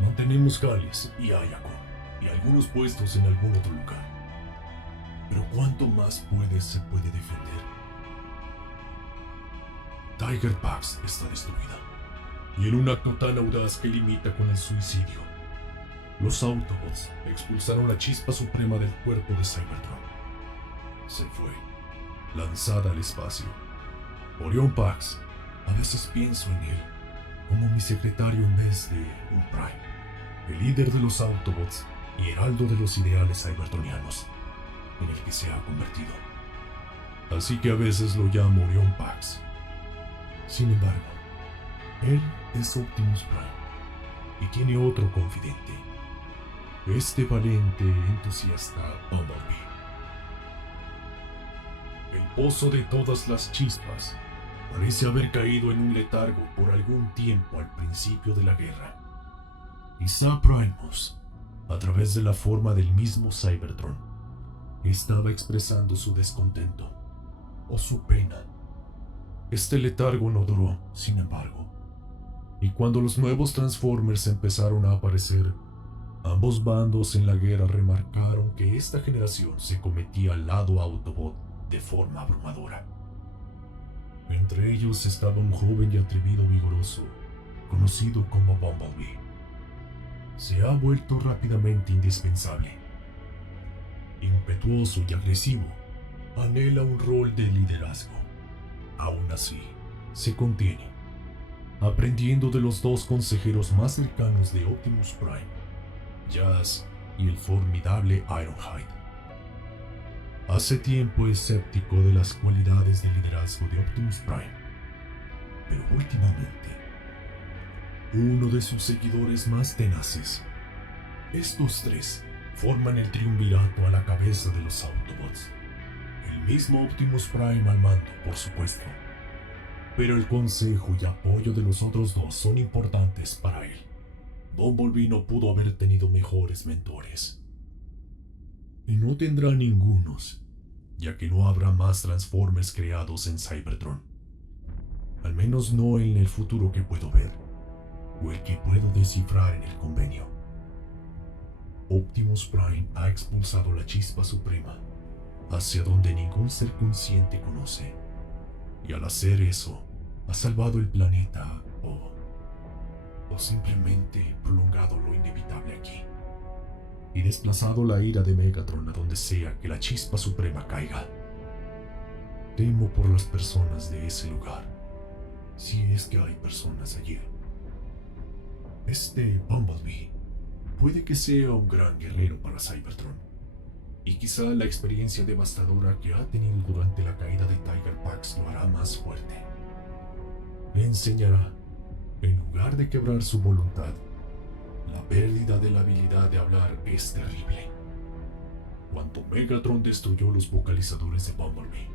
Mantenemos Callis y Iacon, y algunos puestos en algún otro lugar. Pero ¿cuánto más se puede defender? Tiger Pax está destruida, y en un acto tan audaz que limita con el suicidio, los Autobots expulsaron la chispa suprema del cuerpo de Cybertron. Se fue, lanzada al espacio. Orion Pax, a veces pienso en él como mi secretario en vez de un Prime, el líder de los Autobots y heraldo de los ideales cybertronianos, en el que se ha convertido. Así que a veces lo llamo Orion Pax. Sin embargo, él es Optimus Prime y tiene otro confidente, este valiente e entusiasta Bumblebee. El pozo de todas las chispas parece haber caído en un letargo por algún tiempo al principio de la guerra. Quizá Primus, a través de la forma del mismo Cybertron, estaba expresando su descontento o su pena. Este letargo no duró, sin embargo, y cuando los nuevos Transformers empezaron a aparecer, ambos bandos en la guerra remarcaron que esta generación se cometía al lado Autobot de forma abrumadora. Entre ellos estaba un joven y atrevido vigoroso, conocido como Bumblebee. Se ha vuelto rápidamente indispensable. Impetuoso y agresivo, anhela un rol de liderazgo. Aún así, se contiene, aprendiendo de los dos consejeros más cercanos de Optimus Prime, Jazz y el formidable Ironhide. Hace tiempo es escéptico de las cualidades de liderazgo de Optimus Prime, pero últimamente, uno de sus seguidores más tenaces. Estos tres forman el triunvirato a la cabeza de los Autobots. El mismo Optimus Prime al mando, por supuesto. Pero el consejo y apoyo de los otros dos son importantes para él. Bumblebee no pudo haber tenido mejores mentores. Y no tendrá ningunos, ya que no habrá más Transformers creados en Cybertron. Al menos no en el futuro que puedo ver, o el que puedo descifrar en el convenio. Optimus Prime ha expulsado la chispa suprema hacia donde ningún ser consciente conoce, y al hacer eso ha salvado el planeta o simplemente prolongado lo inevitable aquí y desplazado la ira de Megatron a donde sea que la chispa suprema caiga. Temo por las personas de ese lugar, si es que hay personas allí. Este Bumblebee puede que sea un gran guerrero para Cybertron, y quizá la experiencia devastadora que ha tenido durante la caída de Tiger Pax lo hará más fuerte. Le enseñará, en lugar de quebrar su voluntad, la pérdida de la habilidad de hablar es terrible. Cuando Megatron destruyó los vocalizadores de Bumblebee,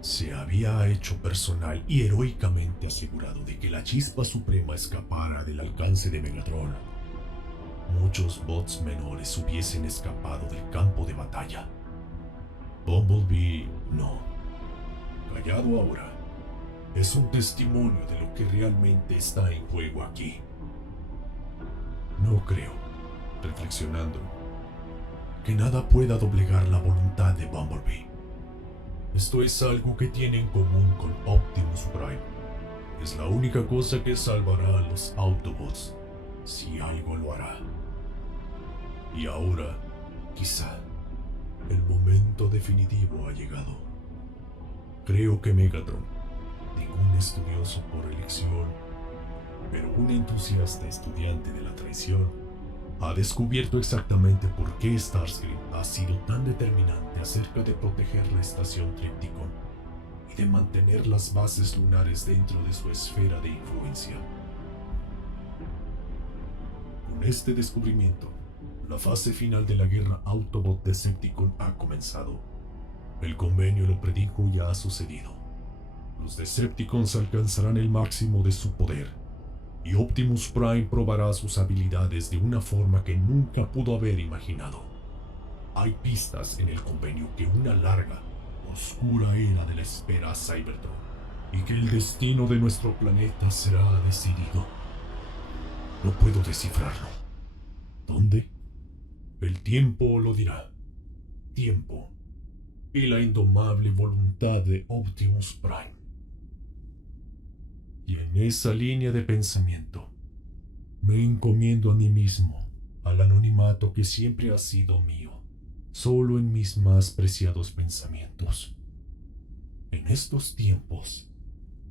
se había hecho personal y heroicamente asegurado de que la chispa suprema escapara del alcance de Megatron. Muchos bots menores hubiesen escapado del campo de batalla. Bumblebee no. Callado ahora, es un testimonio de lo que realmente está en juego aquí. No creo, reflexionando, que nada pueda doblegar la voluntad de Bumblebee. Esto es algo que tiene en común con Optimus Prime. Es la única cosa que salvará a los Autobots, si algo lo hará. Y ahora, quizá, el momento definitivo ha llegado. Creo que Megatron, ningún estudioso por elección, pero un entusiasta estudiante de la traición, ha descubierto exactamente por qué Starscream ha sido tan determinante acerca de proteger la estación Trypticon y de mantener las bases lunares dentro de su esfera de influencia. Con este descubrimiento, la fase final de la guerra Autobot-Decepticon ha comenzado. El convenio lo predijo y ha sucedido. Los Decepticons alcanzarán el máximo de su poder, y Optimus Prime probará sus habilidades de una forma que nunca pudo haber imaginado. Hay pistas en el convenio que una larga, oscura era de la espera a Cybertron, y que el destino de nuestro planeta será decidido. No puedo descifrarlo. ¿Dónde? El tiempo lo dirá. Tiempo y la indomable voluntad de Optimus Prime. Y en esa línea de pensamiento, me encomiendo a mí mismo, al anonimato que siempre ha sido mío, solo en mis más preciados pensamientos. En estos tiempos,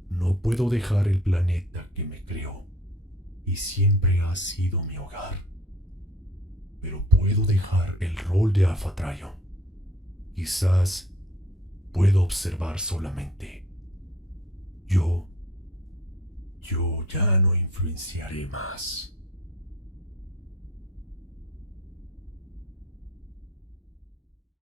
no puedo dejar el planeta que me creó y siempre ha sido mi hogar. Pero puedo dejar el rol de Alpha Trion. Quizás puedo observar solamente. Yo ya no influenciaré más.